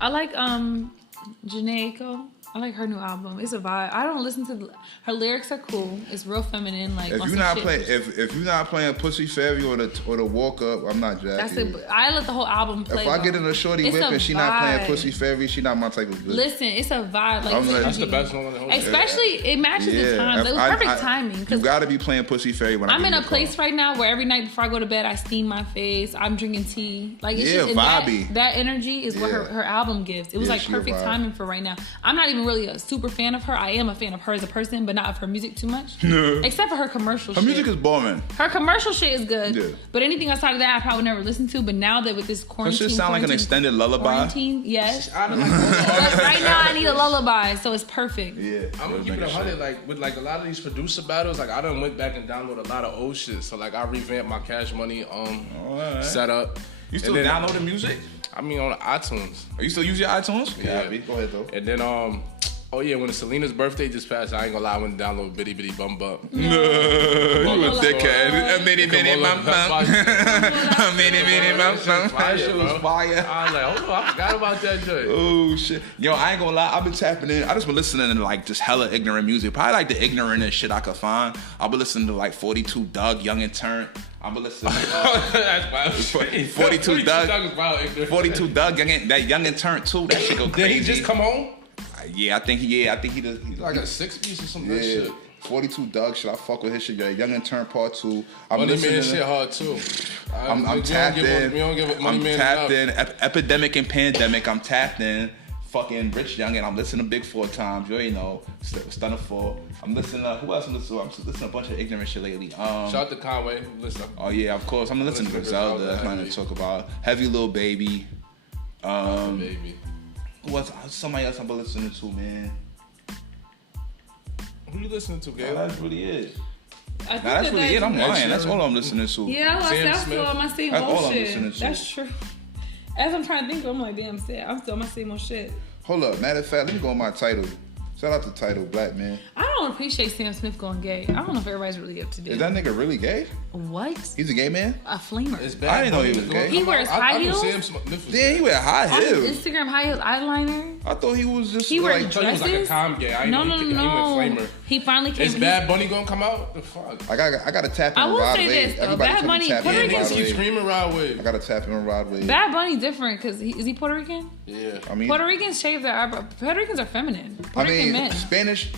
I like Janae Aiko. I like her new album. It's a vibe. I don't listen to her lyrics are cool. It's real feminine. Like if you're not playing Pussy Fairy or the Walk Up, I'm not jacking. That's it. I let the whole album play. If I get in a shorty whip and she not playing Pussy Fairy, she not my type of bitch. Listen, it's a vibe. Like that's the best one. Especially it matches the times. It was perfect timing. You gotta be playing Pussy Fairy when I'm in a place right now where every night before I go to bed, I steam my face. I'm drinking tea. Like it's just vibey. That energy is what her album gives. It was like perfect timing for right now. I'm not even really a super fan of her. I am a fan of her as a person, but not of her music too much. No. Except for her commercial shit. Her music is boring. Her commercial shit is good. Yeah. But anything outside of that, I probably never listen to. But now that with this quarantine... Her shit sound like an extended lullaby. Yes. But right now, I need a lullaby, so it's perfect. Yeah. I'm gonna keep it 100. Like, with like a lot of these producer battles, like I done went back and downloaded a lot of old shit. So like I revamped my Cash Money setup. You still downloading music? I mean on iTunes. Are you still use your iTunes? Yeah. Go ahead though. And then Oh yeah, when Selena's birthday just passed, I ain't gonna lie, I went to download Bitty Bitty Bum Bum. No, you a dickhead. A bitty bitty bum bum. A bitty bitty bum bum. That shit was fire. I was like, hold on, I forgot about that joint. Oh shit. Yo, I ain't gonna lie, I've been tapping in. I just been listening to like just hella ignorant music. Probably like the ignorantest shit I could find. I've been listening to like 42 Doug, Young and Turnt. I've been listening to that's wild. 42 Doug. 42 Doug, Young and Turnt too. That shit go crazy. Did he just come home? Yeah, I think he does. He's like a 6-piece or something. Yeah. Shit. 42 Doug shit. I fuck with his shit. Yeah, Young and Turn Part 2. Money Man shit hard too. I'm tapped in. I'm tapped in. Epidemic and Pandemic. I'm tapped in. Fucking Rich Young, and I'm listening to Big 4 times. You already know. Stunner 4. I'm listening to who else I'm listening to? I'm listening to a bunch of ignorant shit lately. Shout out to Conway. Listen. Oh yeah, of course. I'm listening to Griselda. That's not to talk about. Heavy Lil Baby. Baby. What's somebody else I've been listening to, man? Who you listening to, Gabe? That really is. That's really it. I'm lying. That's all I'm listening to. Yeah, that's still on my same old shit. Listening to. That's true. As I'm trying to think, I'm like, damn, I'm still on my same old shit. Hold up. Matter of fact, let me go on my title. Shout out to Title, Black Man. I don't appreciate Sam Smith going gay. I don't know if everybody's really up to date. Is that nigga really gay? What? He's a gay man? A flamer. It's bad. I didn't know he was gay. He wears high heels? Yeah, he wear high On heels. his Instagram, high heels eyeliner. I thought he was just he wears I thought he was like a calm gay. No. He went flamer. He finally came. Is Bad Bunny gonna come out? The fuck? I gotta tap in I will Rod say Wave. this though. Everybody Bad Bunny, Puerto Ricans keep screaming Rod Wave. I gotta tap in on Rod Wave. Bad Bunny different because is he Puerto Rican? Yeah. I mean, Puerto Ricans shave their eyebrows. Puerto Ricans are feminine. Puerto Rican men. Spanish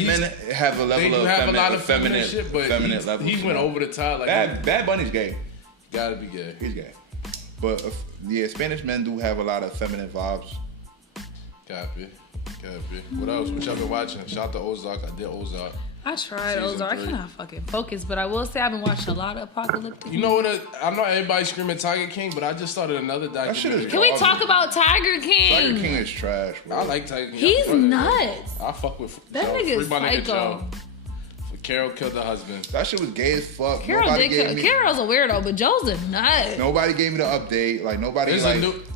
men have a level of have a lot of feminine shit, but he went over the top. Like Bad Bunny's gay. Gotta be gay. He's gay. But yeah, Spanish men do have a lot of feminine vibes. Copy. What else? What y'all been watching? Shout out to Ozark. I did Ozark. I tried Ozark. I cannot fucking focus, but I will say I've been watching a lot of apocalyptic. You know what? I'm not everybody screaming Tiger King, but I just started another documentary. Can we talk about Tiger King? Tiger King is trash, bro. I like Tiger King. He's nuts. I fuck with that nigga is psycho. Carol killed her husband. That shit was gay as fuck. Carol's a weirdo, but Joe's a nut. Nobody gave me the update. Like nobody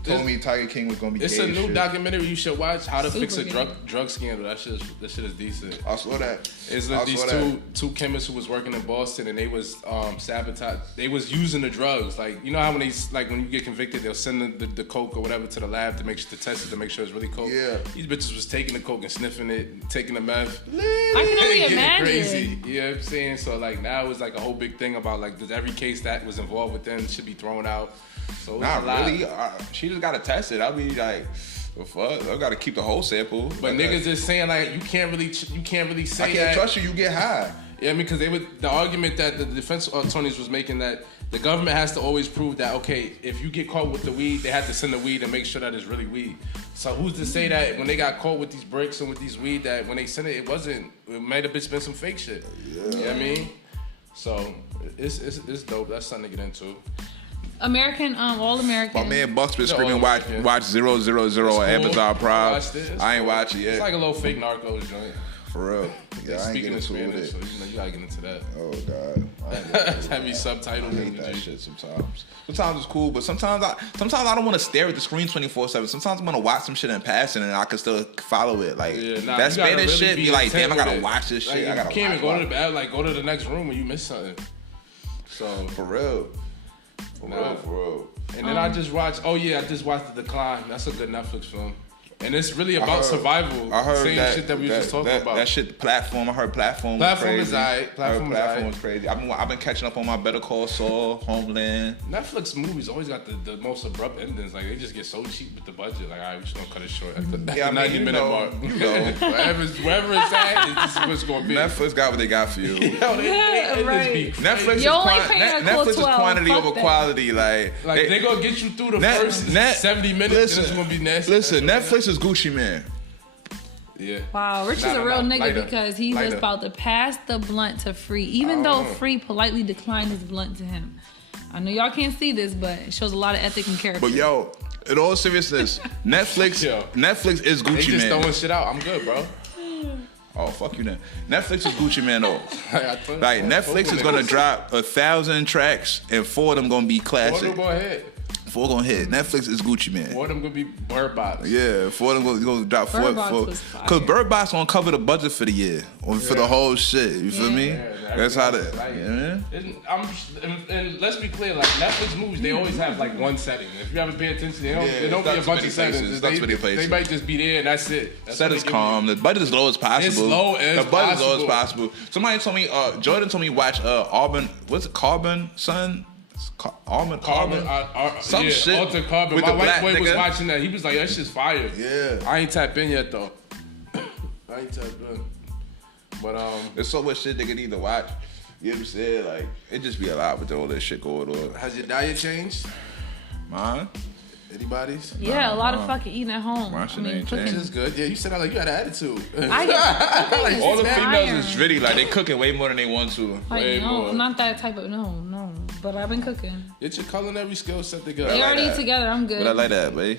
told me Tiger King was gonna be gay. It's a new shit. documentary you should watch. How to Fix a Drug Scandal. That shit is decent. I saw that. It's like these two chemists who was working in Boston and they was sabotage. They was using the drugs. Like you know how when when you get convicted, they'll send the coke or whatever to the lab to test it to make sure it's really coke. Yeah. These bitches was taking the coke and sniffing it, and taking the meth. I can only imagine. Crazy. You know what I'm saying? So like now it's like a whole big thing about like does every case that was involved with them should be thrown out. So not really. She just gotta test it. I'll be like, the fuck? I gotta keep the whole sample. But niggas just saying like you can't really say that. I can't trust you. You get high. Yeah, because the argument that the defense attorneys was making that the government has to always prove that okay, if you get caught with the weed, they have to send the weed and make sure that it's really weed. So who's to say that when they got caught with these bricks and with these weed that when they sent it, it might have been some fake shit. Yeah. You know what I mean? So it's dope. That's something to get into. All American. My man Buck's been screaming, watch 000 on Amazon Prime. I ain't watch it yet. It's like a little fake Narcos joint. For real. Yeah, I ain't speaking in Spanish, so you gotta get into that. Oh God. Heavy subtitles. I hate that shit sometimes. Sometimes it's cool, but sometimes I don't want to stare at the screen 24/7. Sometimes I want to watch some shit in passing and I can still follow it. Like that Spanish shit be like, damn, I gotta watch this shit. I gotta. You can't even go to the bed. Like go to the next room when you miss something. So for real. For real. And then I just watched. Oh yeah, I just watched The Decline. That's a good Netflix film. And it's really about survival. I heard same shit that we were just talking about. That shit, Platform. I heard Platform was crazy. Is alright. Platform was crazy. I've been catching up on my Better Call Saul, Homeland. Netflix movies always got the most abrupt endings. Like they just get so cheap with the budget. Like, all right, we're just gonna cut it short at the 90-minute mark. You know. wherever it's at, this is what's gonna be. Netflix got what they got for you. Right. Netflix is quantity over quality. Like they gonna get you through the first 70 minutes. And it's gonna be nasty. Listen, Netflix is Gucci Man. Yeah. Wow, Rich is a real nigga because he was about to pass the blunt to Free, even though Free politely declined his blunt to him. I know y'all can't see this, but it shows a lot of ethic and character. But yo, in all seriousness, Netflix is Gucci Man. They just throwing shit out. I'm good, bro. Oh, fuck you then. Netflix is Gucci Man though. Like Netflix is gonna drop 1,000 tracks and 4 of them gonna be classic. Go ahead. 4 gonna hit. Netflix is Gucci Man. 4 of them gonna be Bird Box. Yeah, 4 of them gonna drop 4. Bird Box was fire. Because Bird Box gonna cover the budget for the year. Or for the whole shit. You feel me? Yeah, that's how the... like, Yeah. and let's be clear, like Netflix movies, they always have like one setting. If you haven't paid attention, they don't be a bunch of settings. They might just be there and that's it. Set is calm. The budget is low as possible. It's low as the budget is low as possible. Somebody told me, Jordan told me watch Auburn, what's it, Carbon, son? Carbon, some yeah, shit. Altered Carbon. With My the white black boy was nigga. watching that. He was like, that shit's fire. Yeah. I ain't tapped in yet though. I ain't tapped in. But there's so much shit they need to watch. You know what I'm saying? Like, it just be a lot with all that shit going on. has your diet changed? Mine? Anybody's? Yeah, a lot of fucking eating at home. My shit ain't cooking. changed. Which is good. Yeah, you said that like you had an attitude. I All the It's females iron. is really like they cooking way more than they want to. Like, Way no, more. I'm not that type of no. But I've been cooking. Get your culinary skill set together. They like already that. together. I'm good. But I like that, babe.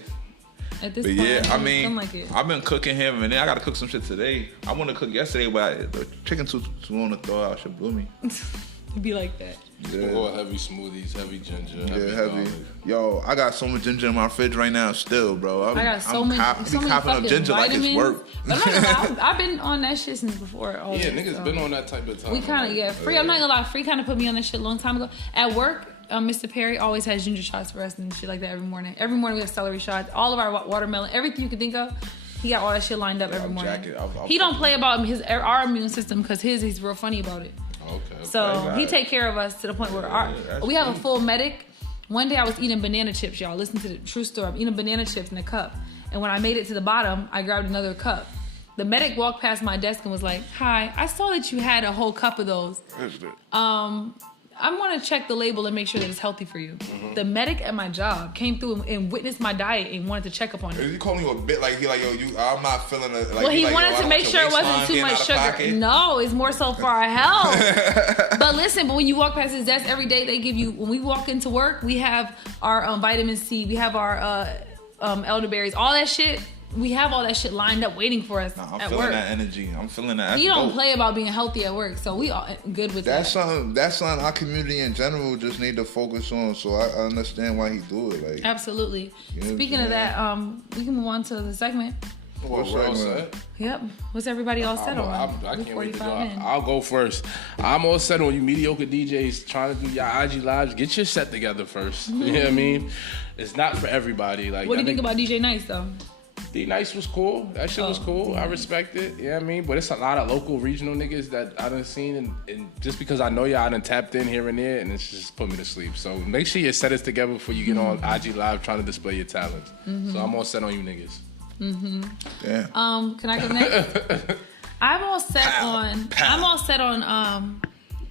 At this But point, yeah, I mean, I'm like it. I've been cooking him, and then I gotta cook some shit today. I want to cook yesterday, but the chicken too long to throw out. Shit blew me. It'd be like that. Yeah. All heavy smoothies, heavy ginger, Yeah, heavy. garlic. Yo, I got so much ginger in my fridge right now, still, bro. I got so many copping fucking up ginger vitamins. like it's work. But I'm not gonna lie, I've been on that shit since before. All Yeah, this, niggas so. been on that type of time. We kind of Free. I'm not gonna lie, Free kind of put me on that shit a long time ago. At work, Mr. Perry always has ginger shots for us and shit like that every morning. Every morning we have celery shots. All of our watermelon, everything you can think of. He got all that shit lined up every morning. He don't play about our immune system because he's real funny about it. Okay. So he take care of us to the point where we have a full medic. One day I was eating banana chips, y'all. Listen to the true story. I'm eating banana chips in a cup. And when I made it to the bottom, I grabbed another cup. The medic walked past my desk and was like, "Hi, I saw that you had a whole cup of those. I want to check the label and make sure that it's healthy for you." Mm-hmm. The medic at my job came through and witnessed my diet and wanted to check up on it. Is he calling you a bit like I'm not feeling it? Like, Well, he wanted to make sure it wasn't too much sugar. No, it's more so for our health. But when you walk past his desk every day, they give you, when we walk into work, we have our vitamin C, we have our elderberries, all that shit. We have all that shit lined up waiting for us I'm at feeling work. that energy. I'm feeling that. We don't play about being healthy at work, so we are good with that. That's something our community in general just need to focus on. So I understand why he do it. Like, Absolutely. You know Speaking of that, we can move on to the segment. We're all set. Yep. What's everybody all set on? I can't wait to go. 45 in. I'll go first. I'm all set on you mediocre DJs trying to do your IG lives. Get your set together first. You know what I mean? It's not for everybody. Like, What do you think about DJ Nice though? D Nice was cool. That shit was cool. I respect it. You know what I mean? But it's a lot of local regional niggas that I done seen, and just because I know y'all, I done tapped in here and there, and it's just put me to sleep. So make sure you set it together before you get on IG Live trying to display your talents. So I'm all set on you niggas. yeah. Can I go next? I'm all set on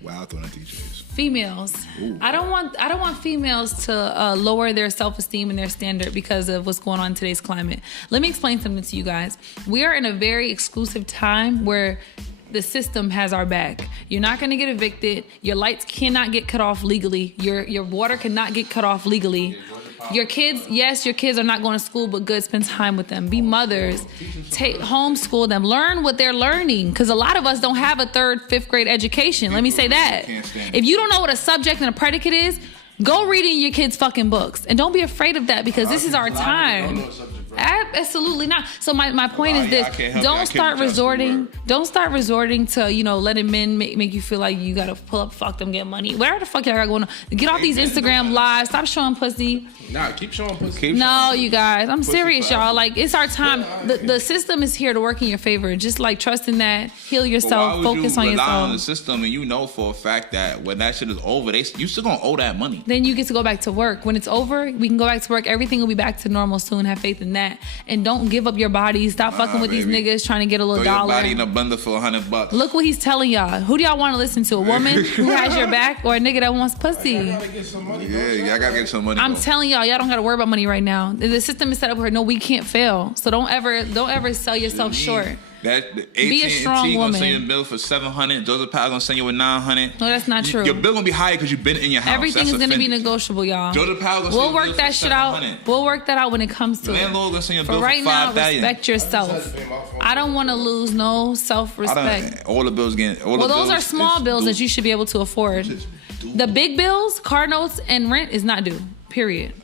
Wild on the DJs. females. I don't want females to lower their self-esteem and their standard because of what's going on in today's climate. Let me explain something to you guys. We are in a very exclusive time where the system has our back. You're not going to get evicted. Your lights cannot get cut off legally. Your water cannot get cut off legally. Your kids are not going to school, but good, spend time with them. Be mothers. Homeschool them. Learn what they're learning. Because a lot of us don't have a 3rd, 5th grade education. Let me say that. If you don't know what a subject and a predicate is, go reading your kids' fucking books. And don't be afraid of that because this is our time. Absolutely not. So my point is this: don't start resorting to letting men make you feel like you gotta pull up, fuck them, get money. Whatever the fuck y'all got going on. Get off these Instagram lives. Stop showing pussy. Nah, keep showing pussy. No, you guys. I'm serious, y'all. Like, it's our time. The system is here to work in your favor. Just like trust in that. Heal yourself. Focus on yourself. On the system, and you know for a fact that when that shit is over, you still gonna owe that money. Then you get to go back to work. When it's over, we can go back to work. Everything will be back to normal soon. Have faith in that. And don't give up your body. Stop fucking with these niggas trying to get a little Throw dollar. Your body in a blender for $100. Look what he's telling y'all. Who do y'all want to listen to? A woman who has your back or a nigga that wants pussy? I gotta get some money. Yeah, I gotta get some money. I'm telling y'all don't gotta worry about money right now. The system is set up where we can't fail. So don't ever sell yourself short. That Be a strong AT&T woman. gonna send you a bill for $700. Joseph Powell gonna send you a $900. No, that's not true. Your bill gonna be higher because you've been in your house. Everything That's is gonna be offended. negotiable, y'all. Joseph Powell gonna We'll send you a work bill that for shit out. $700. We'll work that out when it comes to Landlord gonna send you a For bill right for now, $5,000. respect yourself. I don't want to lose no self-respect. All the bills getting. Well, those are small bills that you should be able to afford. The big bills, car notes, and rent is not due. Period.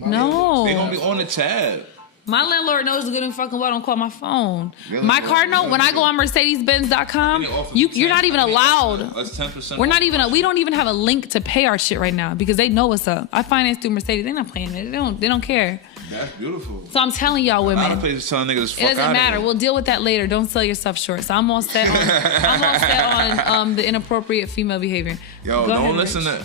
No. They gonna be on the tab. My landlord knows good and fucking well. Don't call my phone. My card note, when I go on Mercedes-Benz.com, you're not even allowed. That's 10%. We're not even. We don't even have a link to pay our shit right now because they know what's up. I finance through Mercedes. They're not playing it. They don't care. That's beautiful. So I'm telling y'all, women. A lot of places telling niggas fuck it doesn't outta matter. here. We'll deal with that later. Don't sell yourself short. So I'm all set on the inappropriate female behavior. Yo, don't listen to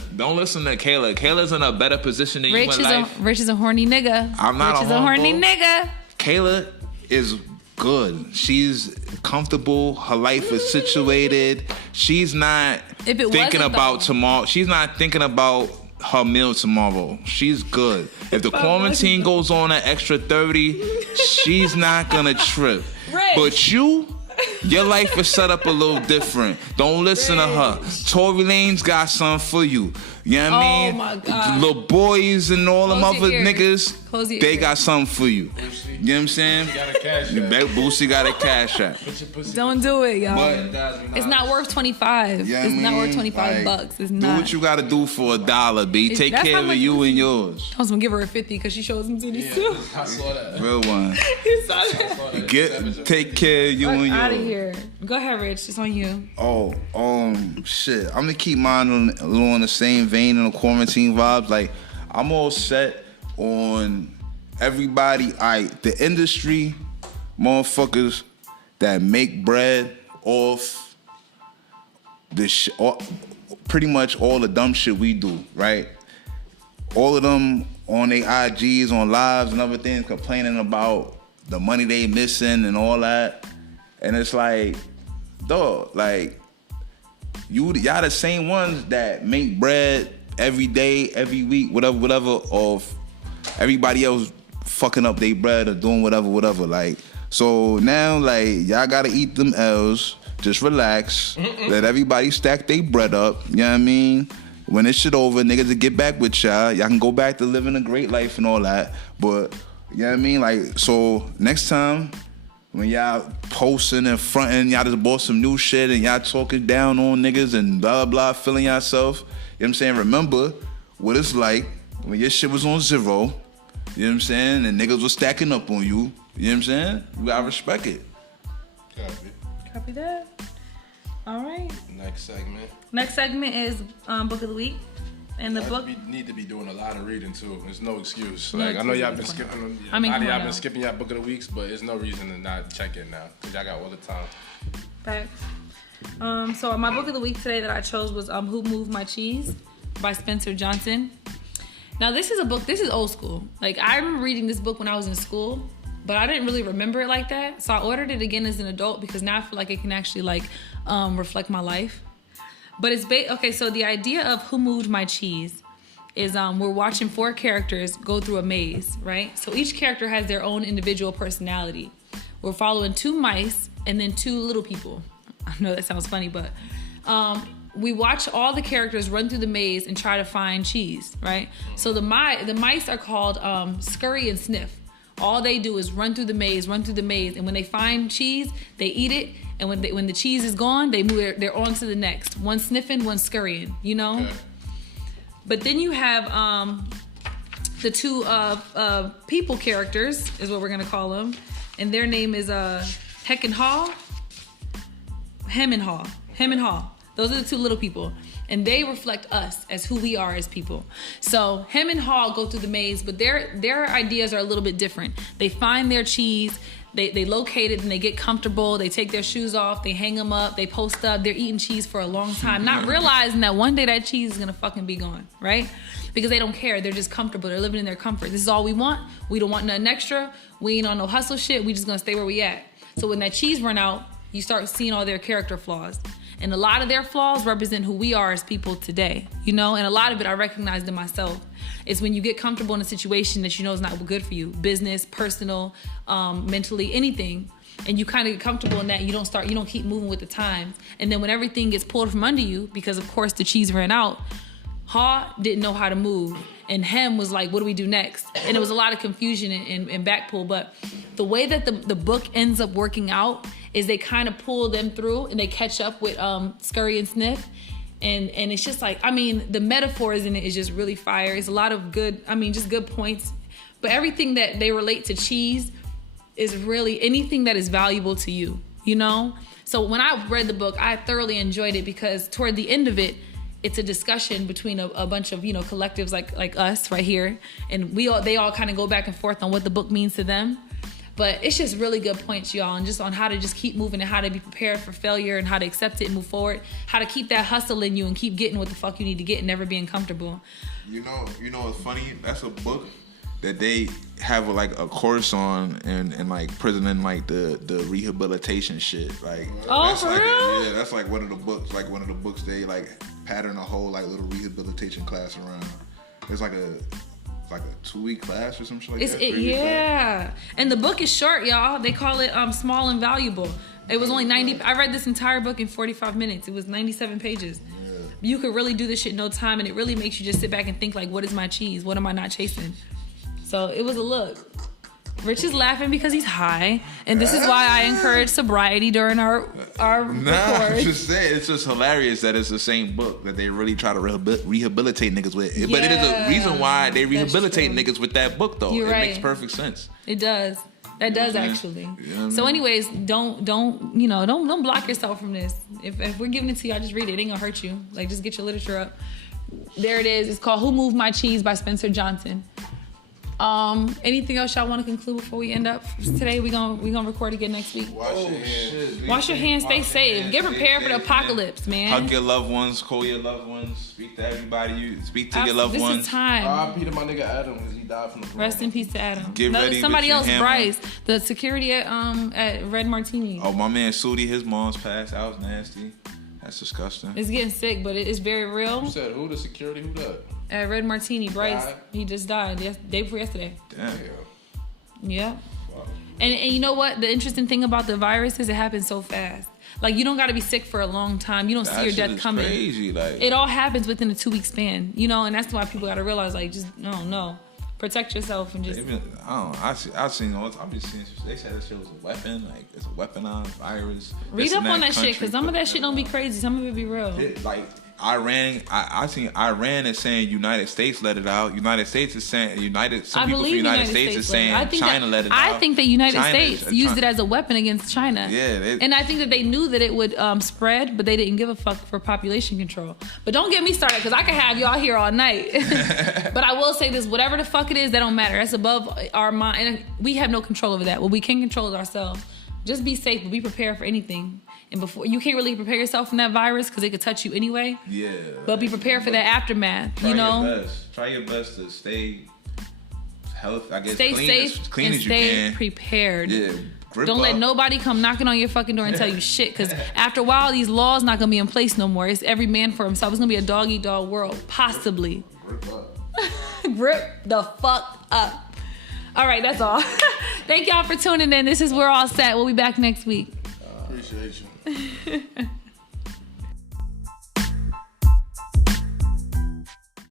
Kayla. Kayla's in a better position than you in life. Rich is a horny nigga. I'm not Rich is a horny nigga. Kayla is good. She's comfortable. Her life is situated. She's not thinking about tomorrow. She's not thinking about her meal tomorrow. She's good. If the quarantine goes on an extra 30, she's not gonna trip. Rich. But your life is set up a little different. Don't listen to her. Tory Lane's got something for you. You know what I mean? Oh my God. Little boys and all them other ears. niggas, they got something for you. You know what I'm saying? Boosie got a cash app. Don't do it, y'all. But it's not worth 25. Yeah, it's not worth 25 bucks. It's not. Do what you gotta do for $1, B. Take care of you and yours. I was gonna give her a 50 because she shows them titties too. I saw that. Real one. You saw that? Take care of you and yours. Out of here. Go ahead, Rich. It's on you. Oh, shit. I'm gonna keep mine on the same vein in the quarantine vibes. Like, I'm all set on everybody. The industry, motherfuckers that make bread off the pretty much all the dumb shit we do, right? All of them on their IGs, on lives and other things, complaining about the money they missing and all that. And it's like, dog, like, y'all the same ones that make bread every day, every week, whatever, of everybody else fucking up their bread or doing whatever. Like, so now, like, y'all gotta eat them L's. Just relax. Let everybody stack their bread up. You know what I mean? When this shit over, niggas will get back with y'all. Y'all can go back to living a great life and all that. But, you know what I mean? Like, so next time, when y'all posting and fronting, y'all just bought some new shit and y'all talking down on niggas and blah, blah, feeling yourself. You know what I'm saying? Remember what it's like when your shit was on 0. You know what I'm saying? And niggas was stacking up on you. You know what I'm saying? You gotta respect it. Copy that. All right. Next segment is Book of the Week. And the book need to be doing a lot of reading too. There's no excuse. No Like I know y'all excuse. been skipping. I mean, y'all come on been now. skipping y'all Book of the Weeks, but there's no reason to not check in now because y'all got all the time. Facts. So my book of the week today that I chose was Who Moved My Cheese by Spencer Johnson. Now this is a book, this is old school. Like I remember reading this book when I was in school, but I didn't really remember it like that. So I ordered it again as an adult because now I feel like it can actually reflect my life. But it's okay, so the idea of Who Moved My Cheese is we're watching 4 characters go through a maze, right? So each character has their own individual personality. We're following 2 mice and then 2 little people. I know that sounds funny, but we watch all the characters run through the maze and try to find cheese, right? So the mice are called Scurry and Sniff. All they do is run through the maze, and when they find cheese, they eat it, and when the cheese is gone, they move. They're on to the next. One sniffing, one scurrying. You know. Okay. But then you have the 2 people characters, is what we're gonna call them, and their name is Heck and Haw. Hem and Haw. Those are the 2 little people. And they reflect us as who we are as people. So Hem and Haw go through the maze, but their ideas are a little bit different. They find their cheese, they locate it, and they get comfortable. They take their shoes off, they hang them up, they post up, they're eating cheese for a long time, not realizing that one day that cheese is gonna fucking be gone, right? Because they don't care, they're just comfortable, they're living in their comfort. This is all we want. We don't want nothing extra. We ain't on no hustle shit, we just gonna stay where we at. So when that cheese run out, you start seeing all their character flaws. And a lot of their flaws represent who we are as people today, you know? And a lot of it I recognized in myself. It's when you get comfortable in a situation that you know is not good for you, business, personal, mentally, anything. And you kind of get comfortable in that, you don't keep moving with the times. And then when everything gets pulled from under you, because of course the cheese ran out, Haw didn't know how to move. And Hem was like, what do we do next? And it was a lot of confusion and back pull. But the way that the book ends up working out is they kind of pull them through and they catch up with Scurry and Sniff. And it's just like, I mean, the metaphors in it is just really fire. It's a lot of good, I mean, just good points. But everything that they relate to cheese is really anything that is valuable to you, you know? So when I read the book, I thoroughly enjoyed it because toward the end of it, it's a discussion between a bunch of, you know, collectives like us right here. And they all kind of go back and forth on what the book means to them. But it's just really good points, y'all, and just on how to just keep moving and how to be prepared for failure and how to accept it and move forward, how to keep that hustle in you and keep getting what the fuck you need to get and never being comfortable. You know what's funny? That's a book that they have like a course on and like prison and like the rehabilitation shit. Like, that's for like real? that's like one of the books they like pattern a whole like little rehabilitation class around. It's like a 2-week class or some shit like that. Yeah. And the book is short, y'all. They call it Small and Valuable. It was only 90. I read this entire book in 45 minutes. It was 97 pages. Yeah. You could really do this shit in no time, and it really makes you just sit back and think like, what is my cheese? What am I not chasing? So it was a look. Rich is laughing because he's high, and this is why I encourage sobriety during our record. I'm just saying, it's just hilarious that it's the same book that they really try to rehabilitate niggas with. Yeah, but it is a reason why they rehabilitate niggas with that book, though. It makes perfect sense. It does. That does actually. So, anyways, don't block yourself from this. If we're giving it to you, I just read it. It ain't gonna hurt you. Like, just get your literature up. There it is. It's called "Who Moved My Cheese" by Spencer Johnson. Anything else y'all want to conclude before we end up today? We gonna record again next week. Wash your hands. Stay safe. Get prepared for the apocalypse, man. Hug your loved ones. Call your loved ones. Speak to everybody. Speak to your loved ones. This is time. R.I.P. to my nigga Adam because he died from the corona. Rest in peace to Adam. Get ready. Somebody else, Bryce, the security at Red Martini. Oh, my man Sudi, his mom's passed. That was nasty. That's disgusting. It's getting sick, but it's very real. You said who? The security? Who that? At Red Martini, Bryce. He just died day before yesterday. Damn. Yeah. Wow. And you know what? The interesting thing about the virus is it happens so fast. Like, you don't got to be sick for a long time. You don't see your death coming. Crazy. Like, it all happens within a 2-week span, you know, and that's why people got to realize, like, just, no. Protect yourself and just... I've seen they said that shit was a weapon. Like, it's a weaponized virus. Read up on that shit, because some of that shit don't be crazy. Some of it be real. Like, Iran, I seen Iran is saying United States let it out. United States is saying some people from the United States is saying China let it out. I think that United States used it as a weapon against China. Yeah, and I think that they knew that it would spread, but they didn't give a fuck for population control. But don't get me started, because I can have y'all here all night. But I will say this: whatever the fuck it is, that don't matter. That's above our mind, and we have no control over that. What we can control is ourselves. Just be safe, but be prepared for anything. And before, you can't really prepare yourself from that virus because it could touch you anyway. Yeah. But be prepared for that aftermath. You know. Try your best to stay healthy. I guess stay safe as clean and as you stay can. prepared. Yeah. Don't let nobody come knocking on your fucking door and tell you shit. Because after a while, these laws not gonna be in place no more. It's every man for himself. It's gonna be a dog-eat-dog world, possibly. Grip up. Grip the fuck up. All right, that's all. Thank y'all for tuning in. This is We're All Set. We'll be back next week. Appreciate you.